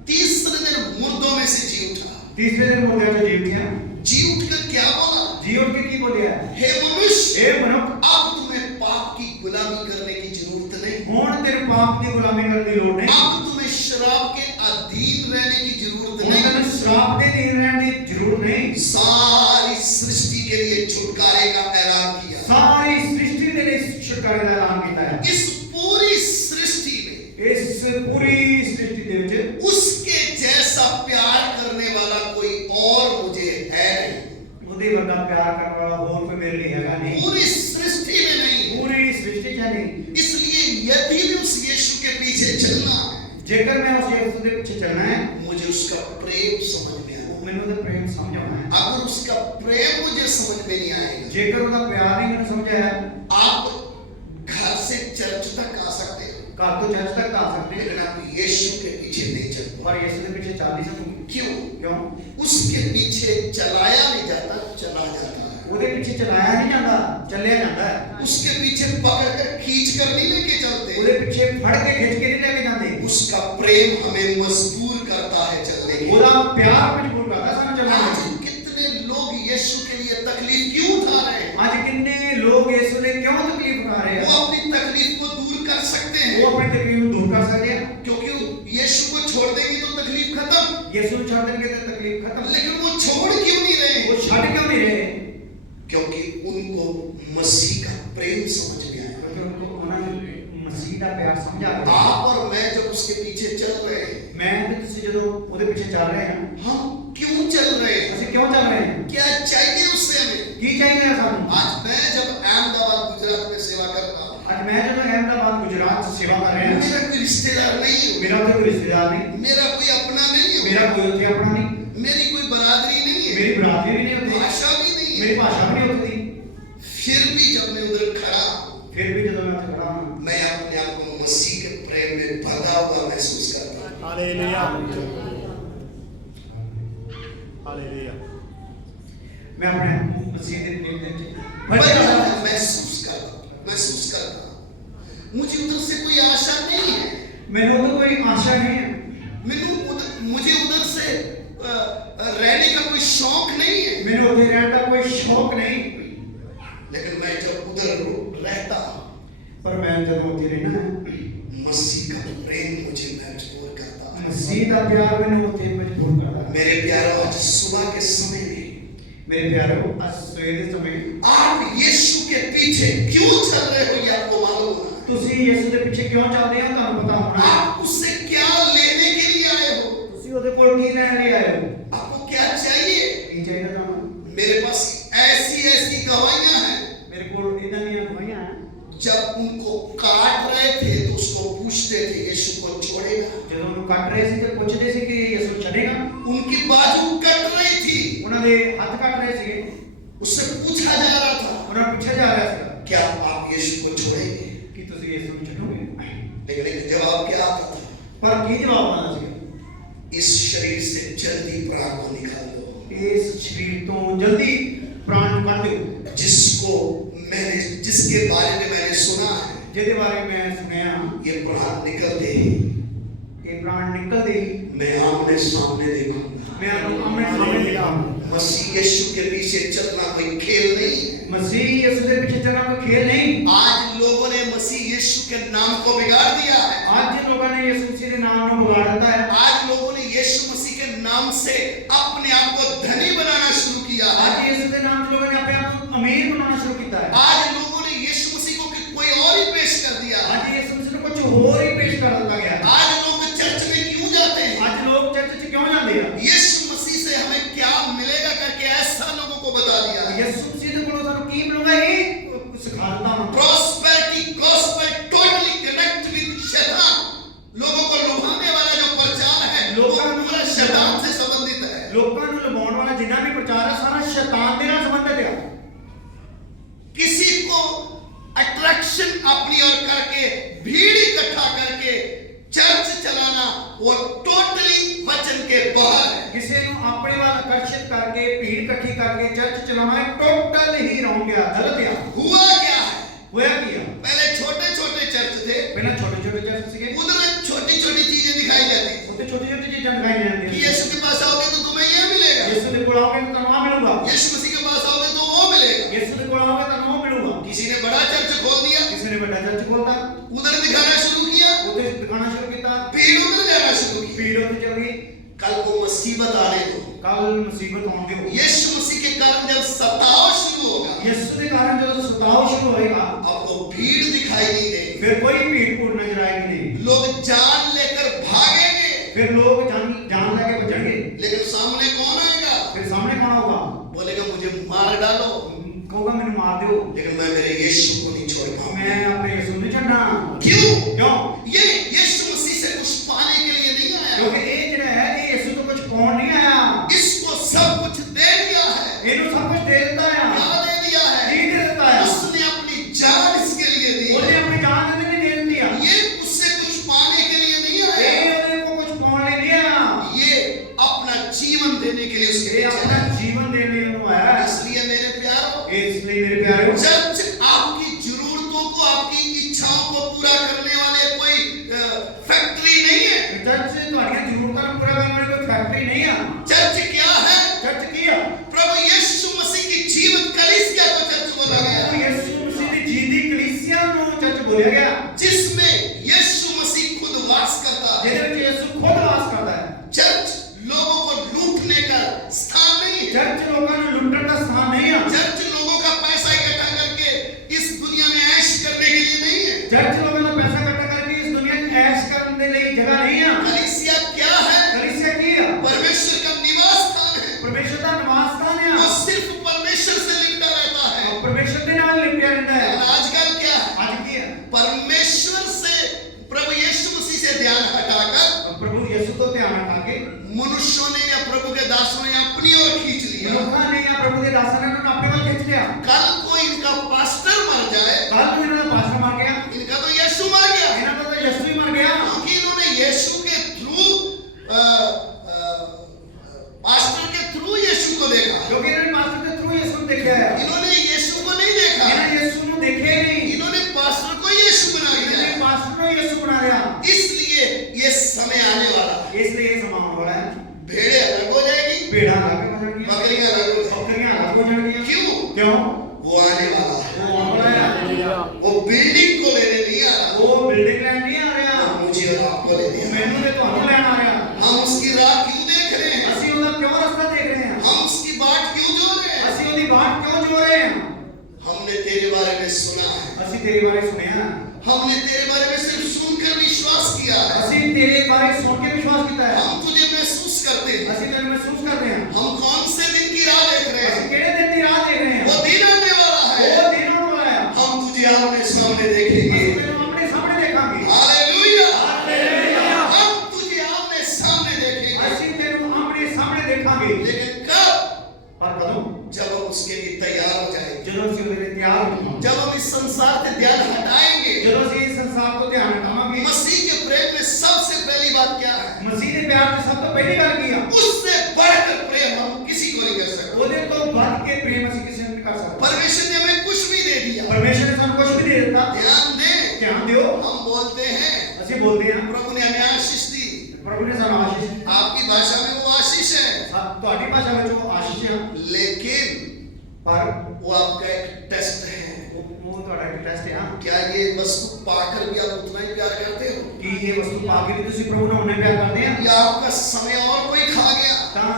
तीसरे दिन मुर्दों में से जी उठा। तीसरे दिन मुर्दे तो जी उठा। जी उठकर क्या बोला? जी उठ के की बोलिया? हे मनुष्य, हे मनुष्य, अब तुम्हें पाप की गुलामी करने की जरूरत नहीं। हुण तेरे पाप की गुलामी करने की लोड़ नहीं। अब तुम्हें शराब के अधीन रहने की जरूरत हुण नहीं। तेरे श्राप दे अधीन रहने की जरूरत नहीं। सारी सृष्टि के लिए छुटकारे का ऐलान किया। सारी सृष्टि के लिए छुटकारे का ऐलान किया है। इस पूरी सृष्टि में, इस पूरी सृष्टि दे विच उसके जैसा प्यार करने वाला कोई और मुझे है नहीं। उदे वर्गा प्यार करने वाला और कोई मेरे लिए हैगा नहीं। पूरी सृष्टि में नहीं। पूरी सृष्टि च नहीं। इसलिए यदि भी उस यीशु के पीछे चलना है, जेकर मैं उस यीशु के पीछे चलना है, मुझे उसका प्रेम समझ में आना। मैंने उसे प्रेम समझ आना है। अगर उसका प्रेम मुझे समझ में नहीं आएगा, जेकर उसका प्यार नहीं मैंने समझा है, आप घर से चर्च तक आ सकते हो, घर तो चर्च तक आ सकते हैं, लेकिन आप यीशु के पीछे नहीं चल पाओगे। पर यीशु के पीछे चल नहीं सकूंगी। क्यों? क्यों? उसके पीछे चलाया नहीं जाता, चला जाता है। ਉਹਦੇ ਪਿੱਛੇ ਚਲਾਇਆ ਨਹੀਂ ਜਾਂਦਾ, ਚੱਲਿਆ ਜਾਂਦਾ ਹੈ। उसके पीछे पकड़कर खींच कर नहीं लेके चलते। ਉਹਦੇ ਪਿੱਛੇ ਫੜ ਕੇ ਖਿੱਚ ਕੇ ਨਹੀਂ ਲੈ ਕੇ ਜਾਂਦੇ। उसका प्रेम हमें मजबूर करता है चलने के लिए। ਉਹਦਾ ਪਿਆਰ ਮਜਬੂਰ ਕਰਦਾ ਸਾਨੂੰ ਚੱਲਣ आज ਲਈ। कितने लोग यीशु के लिए तकलीफ क्यों उठा रहे हैं? ਅੱਜ ਕਿੰਨੇ ਲੋਕ ਇਸ ਵੇਲੇ ਕਿਉਂ ਤਕਲੀਫ ਉਠਾ ਰਹੇ वो ਆ? अपनी तकलीफ को दूर कर सकते हैं, ਉਹ ਆਪਣੀ ਤਕਲੀਫ ਨੂੰ ਦੂਰ ਕਰ ਸਕਦੇ ਆ। क्योंकि यीशु को छोड़ देंगे तो तकलीफ खत्म। ਯਿਸੂ ਨੂੰ ਛੱਡ ਦੇਣਗੇ ਤਾਂ ਤਕਲੀਫ ਖਤਮ। लेकिन वो छोड़ क्यों नहीं रहे? ਉਹ ਛੱਡ ਕਿਉਂ ਨਹੀਂ ਰਹੇ? क्योंकि उनको मसीह का प्रेम समझ में आया। ਕਿਉਂਕਿ ਉਹਨਾਂ ਨੂੰ ਮਸੀਹ ਦਾ ਪਿਆਰ ਸਮਝ ਆ ਗਿਆ। आप और मैं जब उसके पीछे चल रहे हैं, ਮੈਂ ਤੇ ਤੁਸੀਂ ਜਦੋਂ ਉਹਦੇ ਪਿੱਛੇ ਚੱਲ ਰਹੇ ਹਾਂ, हम क्यों चल रहे हैं? ਅਸੀਂ ਕਿਉਂ ਚੱਲ ਰਹੇ ਹਾਂ? क्या चाहिए उससे हमें? ਕੀ ਚਾਹੀਦਾ ਸਾਨੂੰ? आज मैं जब अहमदाबाद गुजरात में सेवा करता हूँ, ਅੱਜ ਮੈਂ ਜਦੋਂ ਅਹਿਮਦਾਬਾਦ ਗੁਜਰਾਤ 'ਚ ਸੇਵਾ कर ਰਿਹਾ ਹਾਂ, मेरा कोई रिश्तेदार नहीं है, मेरा तो कोई रिश्तेदार नहीं, मेरा कोई अपना नहीं है, मेरा कोई उत्थे अपना नहीं, मेरी कोई बरादरी नहीं है, मेरी बरादरी भी नहीं होती, भाषा भी नहीं मेरी है। भाषा भी नहीं होती। फिर भी जब मैं उधर खड़ा हूँ, फिर भी ਜਦੋਂ मैं उत्थे खड़ा हूं, मैं अपने आप को मसीह के प्रेम में भरा हुआ महसूस करता हूँ। हालेलुया हालेलुया मैं अपने आप को मसीह के प्रेम में पर मैं महसूस करता हूं मुझे उधर से कोई आशा नहीं है, मैंने तो कोई आशा नहीं है, मुझे उधर से रहने का कोई शौक नहीं है, मैंने उधर रहने का कोई शौक नहीं। लेकिन मैं जब उधर रहता हूं, पर मैं जब उधर रहना है, मसीह का प्रेम मुझे मजबूर करता है। मसीह का प्यार मैंने उधर मजबूर करता है। मेरे प्यारों, आज सुबह के समय में, मेरे प्यारों, आज सवेरे समय आप यीशु के पीछे क्यों चल रहे हो, ये आपको मालूम होना। ਤੁਸੀਂ ਯਿਸੂ ਦੇ ਪਿੱਛੇ ਕਿਉਂ ਚੱਲਦੇ ਹੋ ਤੁਹਾਨੂੰ ਪਤਾ ਹੋਣਾ। आप उससे क्या लेने के लिए आए हो, ਤੁਸੀਂ ਉਹਦੇ ਕੋਲ ਕੀ ਲੈਣ ਲਈ ਆਏ ਹੋ, आपको क्या चाहिए। ਕੀ ਚਾਹੀਦਾ ਤੁਹਾਨੂੰ। मेरे पास ऐसी गवाहियां हैं। ਮੇਰੇ ਕੋਲ ਇਦਾਂ ਦੀਆਂ ਗਵਾਹੀਆਂ ਹਨ। जब उनको काट रहे थे तो उसको पूछते थे यीशु को छोड़ेगा। ਜਦੋਂ ਉਹਨੂੰ ਕੱਟ ਰਹੇ ਸੀ ਤੇ ਪੁੱਛਦੇ ਸੀ ਕਿ ਯਿਸੂ ਛੱਡੇਗਾ। उनकी बाजू कट रही थी, ਉਹਨਾਂ ਦੇ ਹੱਥ ਕੱਟ ਰਹੇ ਸੀਗੇ। उससे पूछा जा रहा था, ਉਹਨਾਂ ਨੂੰ ਪੁੱਛਿਆ ਜਾ ਰਿਹਾ ਸੀ क्या आप यीशु को छोड़ेंगे। ਕਿ ਤੁਸੀਂ ਯਿਸੂ ਨੂੰ ਛੱਡੋਗੇ। लेकिन जवाब क्या आता था, ਪਰ ਕੀ ਜਵਾਬ ਆਉਂਦਾ ਸੀ, इस शरीर से जल्दी प्राण को निकाल दो। ਇਸ ਸਰੀਰ ਤੋਂ ਜਲਦੀ ਪ੍ਰਾਣ ਨੂੰ ਕੱਢ ਦਿਓ। जिसके बारे में मैंने सुना है, ਜਿਹਦੇ ਬਾਰੇ ਮੈਂ ਸੁਣਿਆ ये प्राण निकलते ही ਕਿ ਪ੍ਰਾਣ ਨਿਕਲਦੇ ਹੀ मैं आमने सामने देखूंगा। मैं आमने सामने देखूंगा। मसीह यीशु के पीछे चलना कोई खेल नहीं है। मसीह यीशु के पीछे चलना कोई खेल नहीं। आज लोगों ने मसीह यीशु के नाम को बिगाड़ दिया है। आज जिन लोगों ने यीशु मसीह के नाम को बिगाड़ दिया है, आज लोगों ने यीशु मसीह के नाम से अपने आप को धनी बनाना शुरू किया है। आज यीशु के नाम से लोगों ने अपने आप को अमीर बनाना शुरू किया है। आज लोगों ने यीशु मसीह को कोई और ही पेश कर दिया। आज यीशु मसीह को कुछ और ही पेश कर दिया गया। आज लोग चर्च में क्यों जाते हैं, आज लोग चर्च में क्यों जाते हैं, यीशु मसीह से हमें क्या मिलेगा करके ऐसा लोगों को बता दिया है। यीशु मसीह को सानू की मिलेगा ये सिखा देता हूं। Prosperity gospel totally connect with शैतान। लोगों को लुभाने वाला जो प्रचार है वो पूरा शैतान से संबंधित है। लोगों को लुभाने वाला जितना भी प्रचार है सारा शैतान के नाल संबंधित है। किसी को अट्रैक्शन अपनी ओर करके भीड़ इकट्ठा करके चर्च चलाना वो टोटली वचन के बाहर है। किसी को अपने वाल आकर्षित करके भीड़ इकट्ठी करके चर्च चलाना टोटल ही रॉन्ग है, गलत है। हुआ क्या है, होया क्या, पहले छोटे छोटे चर्च थे, पहले छोटे छोटे चर्च थे, उधर छोटी छोटी चीजें दिखाई जाती थी। उसे छोटी छोटी चीजें दिखाई जाती कि यीशु के पास आओगे तो तुम्हें ये मिलेगा, यीशु के पास आओगे तो तुम्हें मिलूंगा, यीशु मसीह के पास आओगे तो वो मिलेगा। यीशु के पास आओगे तो तुम्हें मिलूंगा। किसी ने बड़ा चर्च खोल दिया, किसी ने बड़ा चर्च खोला, उधर दिखाना शुरू किया, उधर दिखाना शुरू किया, भीड़ उधर जाना शुरू की। भीड़ उधर चल गई। कल को मुसीबत आने दो, कल मुसीबत आने दो। यीशु मसीह के कारण जब सताव शुरू होगा, यीशु के कारण जब सताव शुरू होएगा, आपको भीड़ दिखाई नहीं देगी, फिर कोई भीड़ पूर्ण नजर आएगी नहीं। लोग जान लेकर भागेंगे, फिर लोग जान लेके बचेंगे। लेकिन सामने कौन आएगा, फिर सामने कौन होगा, बोलेगा मुझे मार डालो, कहोगा मैंने मार दो, लेकिन मैं मेरे यीशु को नहीं छोड़ पाऊंगा। मैं अपने यीशु नहीं छोड़ना। क्यों? क्यों? ये यीशु मसीह से कुछ पाने के लिए नहीं आया, क्योंकि ये जो है ये यीशु तो कुछ कौन नहीं आया, इसको सब कुछ दे दिया है। इन्हों सब कुछ दे देता है, क्या दे दिया है? दे देता है। उसने अपनी जान इसके लिए दी उसने है। अपनी जान देने के लिए दिया। ये उससे कुछ पाने के लिए नहीं ये आया, उन्हें को कुछ कौन नहीं दिया, ये अपना जीवन देने के लिए उसके ये पीछे अपना आया। जीवन देने के लिए आया। इसलिए मेरे प्यारों, इसलिए मेरे प्यारे, चर्च आपकी जरूरतों को, आपकी इच्छाओं को पूरा करने वाले कोई फैक्ट्री नहीं है। चर्च तुम्हारी जरूरतां ਨੂੰ पूरा करने वाली कोई फैक्ट्री नहीं है। चर्च क्या है? चर्च क्या, प्रभु यीशु मसीह की जीवित कलीसिया को चर्च बोला गया, यीशु मसीह की जीदी कलीसिया ਨੂੰ चर्च बोला गया, जिसमें यीशु मसीह खुद वास करता है। ਜਿਹਦੇ ਵਿੱਚ ਯਿਸੂ ਖੁਦ ਵਾਸ ਕਰਦਾ ਹੈ। चर्च लोगों को लूटने का स्थान नहीं है। चर्च लोगों ਨੂੰ ਲੁੱਟਣ ਦਾ ਸਥਾਨ ਨਹੀਂ ਹੈ। चर्च लोगों का पैसा इकट्ठा करके इस दुनिया में ऐश करने के लिए नहीं है। चर्च लोगों ਦਾ ਪੈਸਾ ਇਕੱਠਾ ਕਰਕੇ ਇਸ ਦੁਨੀਆ 'ਚ ਐਸ਼ ਕਰਨ ਦੇ ਲਈ ਜਗ੍ਹਾ ਨਹੀਂ ਹੈ। कलीसिया क्या है? कलीसिया ਕੀ ਹੈ, परमेश्वर का निवास स्थान है। परमेश्वर ਦਾ ਨਿਵਾਸ ਸਥਾਨ ਹੈ। वो सिर्फ परमेश्वर से लिपटा रहता है। परमेश्वर ਦੇ ਨਾਲ ਲਿਪਟਿਆ ਰਹਿੰਦਾ ਹੈ। लेकिन आजकल क्या है? ਅੱਜ ਕੀ ਹੈ, परमेश्वर से, प्रभु यीशु मसीह से ध्यान हटाकर प्रभु यीशु ਤੋਂ ਧਿਆਨ ਹਟਾ ਕੇ मनुष्यों ने या प्रभु के दासों ने अपनी ओर खींच लिया। ਲੋਕਾਂ ਨੇ ਜਾਂ ਪ੍ਰਭੂ ਦੇ ਦਾਸਾਂ ਨੇ ਉਹਨੂੰ ਆਪਣੇ ਵੱਲ ਖਿੱਚ ਲਿਆ। कल को इनका पास्टर मर जाए, ਕੱਲ ਨੂੰ ਇਹਨਾਂ ਦਾ ਪਾਸਟਰ ਮਰ ਗਿਆ, इनका तो यीशु मर गया, ਇਹਨਾਂ ਦਾ ਤਾਂ ਯਿਸੂ ਹੀ ਮਰ ਗਿਆ, क्योंकि इन्होंने यीशु के थ्रू पास्टर के थ्रू यीशु को देखा, ਕਿਉਂਕਿ ਇਹਨਾਂ ਨੇ ਪਾਸਟਰ ਦੇ ਥਰੂ ਯਿਸੂ ਨੂੰ ਦੇਖਿਆ ਹੈ। इन्होंने यीशु को नहीं देखा। समय आने वाला है, इसलिए ये समा होने वाला है, भेड़ें अलग हो जाएगी, भेड़ा अलग हो जाएंगी, बकरियां अलग हो जाएंगी। बकरियां अलग हो जाएंगी। क्यों? क्यों? वो आने वाला है, वो आने वाला है, वो बिल्डिंग को लेने नहीं आ रहा, वो बिल्डिंग लैंड नहीं आ रहा, वो मुझे और आपको लेने आ रहा। मैनू ने ਤੁਹਾਨੂੰ ਲੈਣ ਆ ਰਿਹਾ। हम उसकी राह क्यों देख रहे हैं? ਅਸੀਂ ਉਹਦਾ ਕਿਉਂ ਰਸਤਾ ਦੇਖ ਰਹੇ ਹਾਂ? हम उसकी बाट क्यों जो रहे हैं? ਅਸੀਂ ਉਹਦੀ ਬਾਤ ਕਿਉਂ ਜੋ ਰਹੇ ਹਾਂ? हमने तेरे बारे में सुना है, ਅਸੀਂ ਤੇਰੇ ਬਾਰੇ ਸੁਣਿਆ, हमने तेरे बारे में सिर्फ सुनकर विश्वास किया है, ਅਸੀਂ ਤੇਰੇ ਬਾਰੇ ਸੁਣ ਕੇ ਵਿਸ਼ਵਾਸ ਕੀਤਾ ਹੈ, हम तुझे महसूस करते हैं। ਅਸੀਂ ਤੈਨੂੰ ਮਹਿਸੂਸ ਕਰਦੇ ਹਾਂ। हम कौन से दिन की राह देख रहे ਅਸੀਂ हैं? ਕਿਹੜੇ ਦਿਨ ਦੀ ਰਾਹ ਦੇਖ ਰਹੇ ਹਾਂ? वो दिन आने वाला है, ਉਹ ਦਿਨ ਆਉਣ ਵਾਲਾ ਹੈ, हम तुझे आमने सामने देखेंगे। ਅਸੀਂ ਤੈਨੂੰ ਆਪਣੇ ਸਾਹਮਣੇ ਦੇਖਾਂਗੇ। Hallelujah, hallelujah. हम तुझे आमने सामने देखेंगे। ਅਸੀਂ ਤੈਨੂੰ ਆਪਣੇ ਸਾਹਮਣੇ ਦੇਖਾਂਗੇ। लेकिन कब? ਪਰ ਕਦੋਂ? जब हम उसके लिए तैयार हो जाएंगे, ਜਦੋਂ ਅਸੀਂ ਉਹਦੇ ਲਈ ਤਿਆਰ ਹੋ ਜਾਵਾਂਗੇ, जब हम इस संसार से ध्यान हटाएंगे। ਜਦੋਂ ਅਸੀਂ ਇਸ ਸੰਸਾਰ ਤੋਂ ਧਿਆਨ ਹਟਾਵਾਂਗੇ। मसीह के प्रेम में सबसे पहली बात क्या है? ਮਸੀਹ ਦੇ ਪਿਆਰ ਦੀ ਸਭ ਤੋਂ ਪਹਿਲੀ ਗੱਲ ਕੀ ਆ? उससे बढ़कर प्रेम हम किसी को नहीं कर सकते। ਉਹਦੇ ਤੋਂ ਵੱਧ ਕੇ ਪ੍ਰੇਮ ਅਸੀਂ ਕਿਸੇ ਨੂੰ ਨਹੀਂ ਕਰ ਸਕਦੇ। परमेश्वर ने हमें कुछ भी दे दिया। ਪਰਮੇਸ਼ਰ ਨੇ ਸਾਨੂੰ ਕੁਝ ਵੀ ਦੇ ਦਿੱਤਾ। ध्यान दें, ਧਿਆਨ ਦਿਓ, हम बोलते हैं ਅਸੀਂ ਬੋਲਦੇ ਹਾਂ प्रभु ने हमें आशीष दी। ਪ੍ਰਭੂ ਨੇ ਸਾਨੂੰ ਆਸ਼ੀਸ਼ ਦਿੱਤੀ। आपकी भाषा में वो आशीष है, ਤੁਹਾਡੀ ਭਾਸ਼ਾ ਵਿੱਚ ਉਹ ਆਸ਼ੀਸ਼ ਆ, लेकिन ਪਰ वो आपका एक टेस्ट है। ਉਹ ਤੁਹਾਡਾ ਇੱਕ ਟੈਸਟ ਆ क्या ये वस्तु पाकर भी आप उतना ही प्यार करते हो, ਕਿ ਇਹ ਵਸਤੂ ਪਾ ਕੇ ਵੀ ਤੁਸੀਂ ਪ੍ਰਭੂ ਨਾਲ ਉਨਾ ਪਿਆਰ ਕਰਦੇ ਆ, या आपका समय और कोई खा गया, ਤਾਂ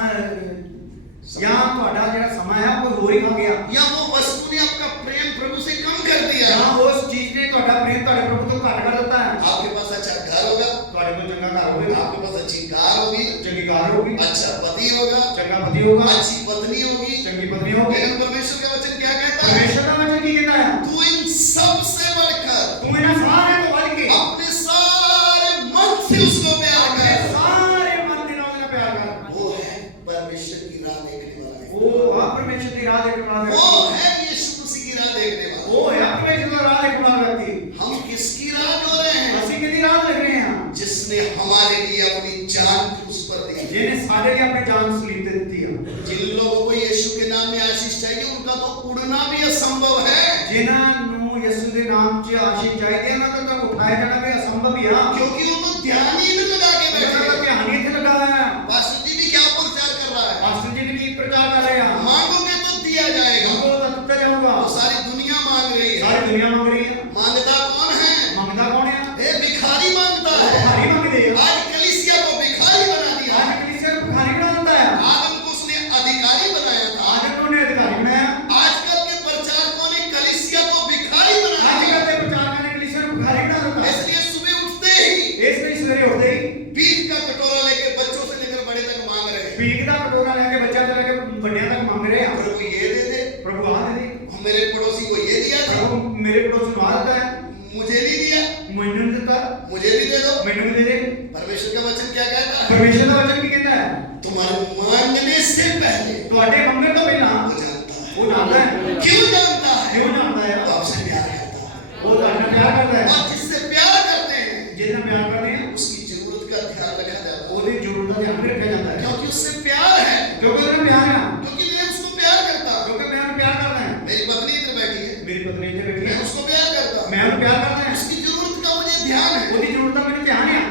ਜਾਂ ਤੁਹਾਡਾ ਜਿਹੜਾ ਸਮਾਂ ਆ ਕੋਈ ਹੋਰ ਹੀ ਖਾ ਗਿਆ, या वो वस्तु ने आपका प्रेम प्रभु से कम कर दिया। ਜਾਂ ਉਸ ਚੀਜ਼ ਨੇ ਤੁਹਾਡਾ ਪ੍ਰੇਮ ਤੁਹਾਡੇ ਪ੍ਰਭੂ ਤੋਂ ਘੱਟ ਕਰ ਦਿੱਤਾ ਹੈ। आपके पास अच्छा घर होगा, ਤੁਹਾਡੇ ਕੋਲ ਚੰਗਾ ਘਰ ਹੋਵੇਗਾ, आपके पास अच्छी कार होगी, ਚੰਗੀ ਕਾਰ ਹੋਊਗੀ, अच्छा पति होगा, ਚੰਗਾ ਪਤੀ ਹੋਊਗਾ, अच्छी पत्नी होगी। ਚੰਗੀ ਪਤਨੀ ਹੋਊਗੀ। लेकिन परमेश्वर का वचन क्या कहता है? ਪਰਮੇਸ਼ਰ ਦਾ ਵਚਨ ਕੀ ਕਹਿੰਦਾ ਹੈ? तू इन सब से बढ़कर ਤੂੰ ਇਹਨਾਂ ਸਾਰਿਆਂ ਤੋਂ ਵੱਧ ਕੇ अपने सारे मन से उसको प्यार ਆਪਣੇ कर। ਸਾਰੇ ਮਨ ਦੇ ਨਾਲ ਉਹਦਾ ਪਿਆਰ ਕਰ। वो है परमेश्वर की राह देखने वाला, ਉਹ ਆ ਪਰਮੇਸ਼ਰ ਦੀ ਰਾਹ ਦੇਖਣ ਵਾਲਾ वो ਵਿਅਕਤੀ, है यीशु मसीह की राह देखने वाला। ਉਹ ਹੈ ਪਰਮੇਸ਼ਰ ਦੀ ਰਾਹ ਦੇਖਣ ਵਾਲਾ ਵਿਅਕਤੀ। हम किसकी राह जो रहे हैं? ਅਸੀਂ ਕਿਹਦੀ ਰਾਹ ਦੇਖ ਰਹੇ ਹਾਂ? जिसने हमारे लिए अपनी जान उस पर दी। ਜਿਹਨੇ ਸਾਡੇ ਲਈ ਆਪਣੀ ਜਾਨ ਸਲੀਮ ਦੇ ਦਿੱਤੀ ਆ। जिन लोगों को यीशु के नाम में आशीष चाहिए, उनका तो उड़ना भी असंभव है, ਜਿਨ੍ਹਾਂ ਨੂੰ ਯਿਸੂ ਦੇ ਨਾਮ 'ਚ ਆਸ਼ੀਸ਼ ਚਾਹੀਦੀ ਹੈ, ਉਹਨਾਂ ਦਾ ਤਾਂ ਉਠਾਇਆ ਜਾਣਾ ਵੀ ਅਸੰਭਵ ਹੀ ਆ, क्योंकि वो तो ध्यान ही में लगा के बैठे ਉਹਨਾਂ ਦਾ हैं। ਧਿਆਨ ਹੀ ਇੱਥੇ ਲੱਗਾ ਹੋਇਆ ਹੈ। पास्टर जी भी क्या प्रचार कर रहा है? ਪਾਸਟਰ ਜੀ ਨੇ ਵੀ ਪ੍ਰਚਾਰ ਕਰ ਰਹੇ ਆ, मांगोगे तो दिया जाएगा। ਉਹ ਤਾਂ ਦਿੱਤਾ ਜਾਊਗਾ। वो सारी दुनिया मांग रही है। ਸਾਰੀ ਦੁਨੀਆ ਮੰਗ ਰਹੀ ਹੈ। मांगता कौन है? ਮੰਗਦਾ ਕੌਣ ਆ? ये भिखारी मांगता है। ਭਿਖਾਰੀ ਮੰਗਦੇ ਆ। आज कलीसिया को भिखारी बना दिया। आज कलीसिया को भिखारी बना देता है। आदम को उसने अधिकारी बनाया था। आज उन्होंने अधिकारी बनाया। आजकल के प्रचारकों ने कलीसिया को भिखारी बना दिया। आजकल के प्रचारकों ने कलीसिया को भिखारी बना देता है। इसलिए सुबह उठते ही इसलिए सवेरे उठते ही बीज का कटोरा लेके बच्चों से लेकर बड़े तक मांग रहे हैं। पीक का कटोरा लेके बच्चा से लेके बड़िया तक मांग रहे हैं। प्रभु ये दे दे, प्रभु आ दे, मेरे पड़ोसी को ये दिया था, प्रभु मेरे पड़ोस में आ देता है, मुझे नहीं दिया, मैंने नहीं देता, मुझे भी दे दो। मैंने भी दे दे। परमेश्वर का वचन क्या कहता है? परमेश्वर का वचन भी कहता है, तुम्हारे मांगने से पहले ਤੁਹਾਡੇ ਮੰਗਣ ਤੋਂ ਪਹਿਲਾਂ वो जानता है। वो जानता है। क्यों जानता है? क्यों जानता है? वो आपसे प्यार करता है। वो ਤੁਹਾਡੇ ਨਾਲ ਪਿਆਰ ਕਰਦਾ ਹੈ। और जिससे प्यार करते हैं, जिससे प्यार करते हैं उसकी जरूरत का ध्यान रखा जाता है, ਉਹਦੀ ਜ਼ਰੂਰਤ ਦਾ ਧਿਆਨ ਰੱਖਿਆ ਜਾਂਦਾ ਹੈ। क्योंकि उससे प्यार है, क्योंकि उसमें प्यार है, क्योंकि मैं उसको प्यार करता हूं। क्योंकि मैं उन्हें प्यार करता है। मेरी पत्नी इधर बैठी है, मेरी पत्नी इधर बैठी मैं है, उसको प्यार करता हूं। मैं उन्हें प्यार करता है। उसकी जरूरत का मुझे ध्यान है। ਉਹਦੀ ਜ਼ਰੂਰਤ ਦਾ ਮੈਨੂੰ ਧਿਆਨ ਹੈ।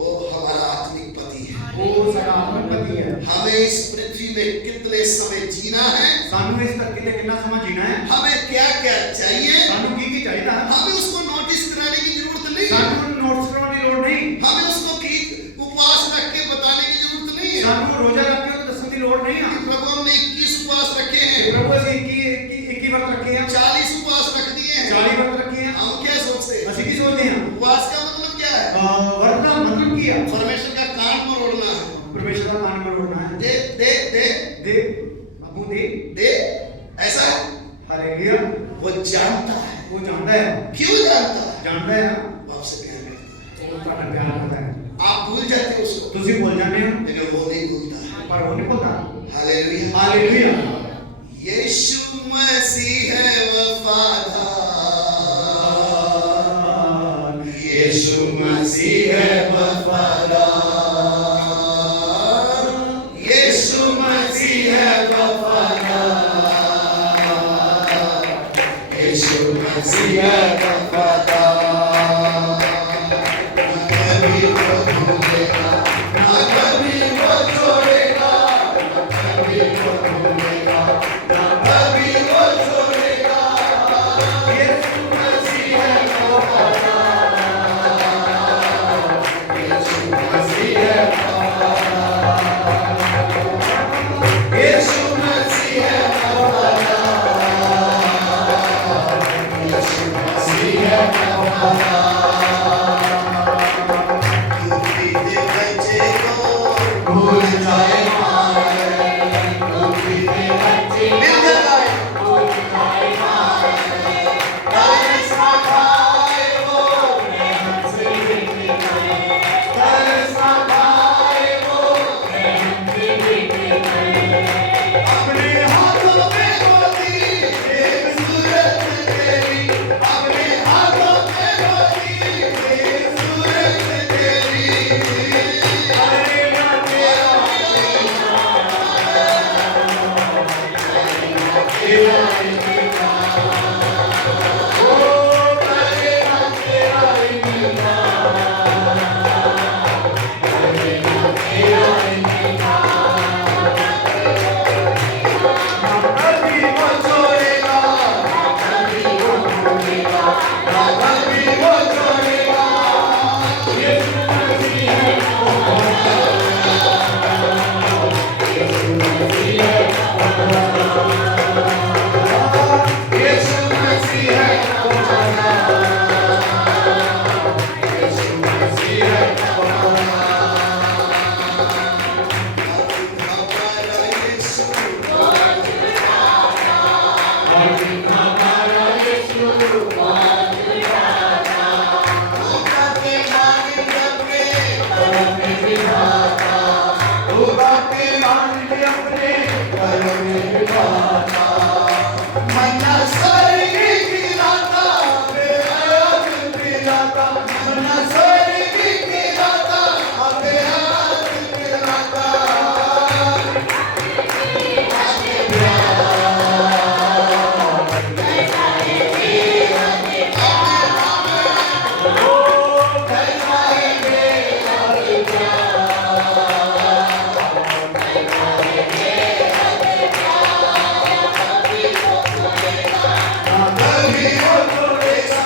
वो हमारा आत्मिक पति है। ਉਹ ਸਾਡਾ ਆਤਮਿਕ ਪਤੀ ਹੈ। हमें इस पृथ्वी में कितने समय जीना है, ਸਾਨੂੰ ਇਸ ਧਰਤੀ ਤੇ ਕਿੰਨਾ ਸਮਾਂ ਜੀਣਾ ਹੈ, हमें क्या क्या चाहिए, ਸਾਨੂੰ ਕੀ ਕੀ ਚਾਹੀਦਾ ਹੈ, हमें उसको नोटिस कराने की जरूरत नहीं है। ਸਾਨੂੰ ਨੋਟਿਸ ਕਰਾਉਣ ਦੀ ਲੋੜ ਨਹੀਂ, हमें उसको उपवास रख के बताने की जरूरत नहीं है। ਸਾਨੂੰ ਰੋਜ਼ਾ ਰੱਖ ਕੇ ਦੱਸਣ ਦੀ ਲੋੜ ਨਹੀਂ ਹੈ। प्रभु हमने 21 उपवास रखे हैं, ਪ੍ਰਭੂ ਅਸੀਂ 21 ਵਰਤ ਰੱਖੇ ਆ, 40 उपवास रख दिए हैं। 40 ਵਰਤ ਰੱਖੇ ਆ। हम क्या सोचते हैं? ਅਸੀਂ ਕੀ ਸੋਚਦੇ ਹਾਂ? उपवास का मतलब क्या है? ਵਰਤ ਦਾ ਮਤਲਬ ਕੀ ਹੈ? परमेश्वर का कान मरोड़ना है। ਪਰਮੇਸ਼ਰ ਦਾ ਕਾਨ ਮਰੋੜਨਾ ਹੈ। दे दे दे ਦੇ ਬਾਬੂ ਦੇ दे, ऐसा है। ਹਾਲੇਲੂਇਆ। वो जानता है। ਉਹ ਜਾਣਦਾ ਹੈ, क्यों जानता है? ਜਾਣਦਾ ਹੈ, वो आपसे प्यार करता है। ਉਹ ਤੁਹਾਡਾ ਪਿਆਰ ਕਰਦਾ ਹੈ। आप भूल जाते हो उसको, ਤੁਸੀਂ ਭੁੱਲ ਜਾਂਦੇ ਹੋ, लेकिन वो नहीं भूलता है। ਪਰ ਉਹ ਨਹੀਂ ਭੁੱਲਦਾ। हालेलुया। हालेलुया। यीशु मसीह है वफादार, यीशु मसीह है वफादार, यीशु मसीह है वफादार, यीशु मसीह है वफादार। दुखी दे बच्चे को भूल जाए माए, दुखी दे बच्चे मिल जाए तरस ना खाए वो, तरस ना खाए वो, अपने हाथों में होती एक सूरत तेरी, अपने हाथों में होती एक सूरत तेरी। करेगा तेरा ओ करेगा तेरा कभी वो छोड़ेगा, कभी वो छोड़ेगा, कभी वो छोड़ेगा। यीशु मसीह है हमारा, यीशु मसीह है हमारा यीशु, हमारा यीशु। उठा के मांगे अपने कर्म में विधाता, उठा के मांगे अपने कर्म में विधाता। मन्ना स्वर्ग की दाता, बेहद की दाता, मन्ना स्वर्ग की दाता, बेहद की दाता। कभी वो छोड़ेगा,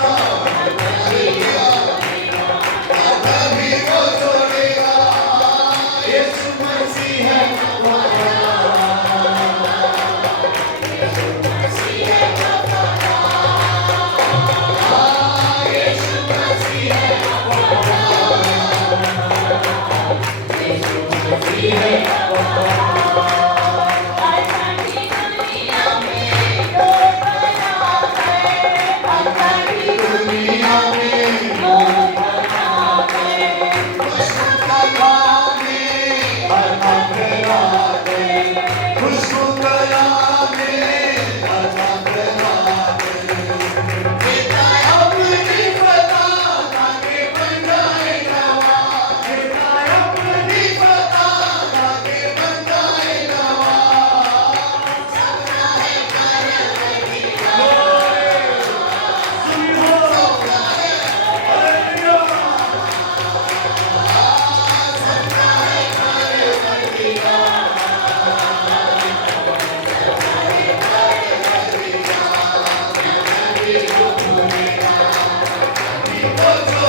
कभी वो छोड़ेगा। यीशु मसीह है हमारा, यीशु मसीह है हमारा, यीशु मसीह है हमारा, यीशु मसीह है हमारा। दुनिया में खुशबू का नाम है हर अपना है, खुशबू का नाम है हर अपना है। पिता अपनी पता आगे बन जाए नवा, पिता अपनी पता आगे बन जाए नवा। सपना है वो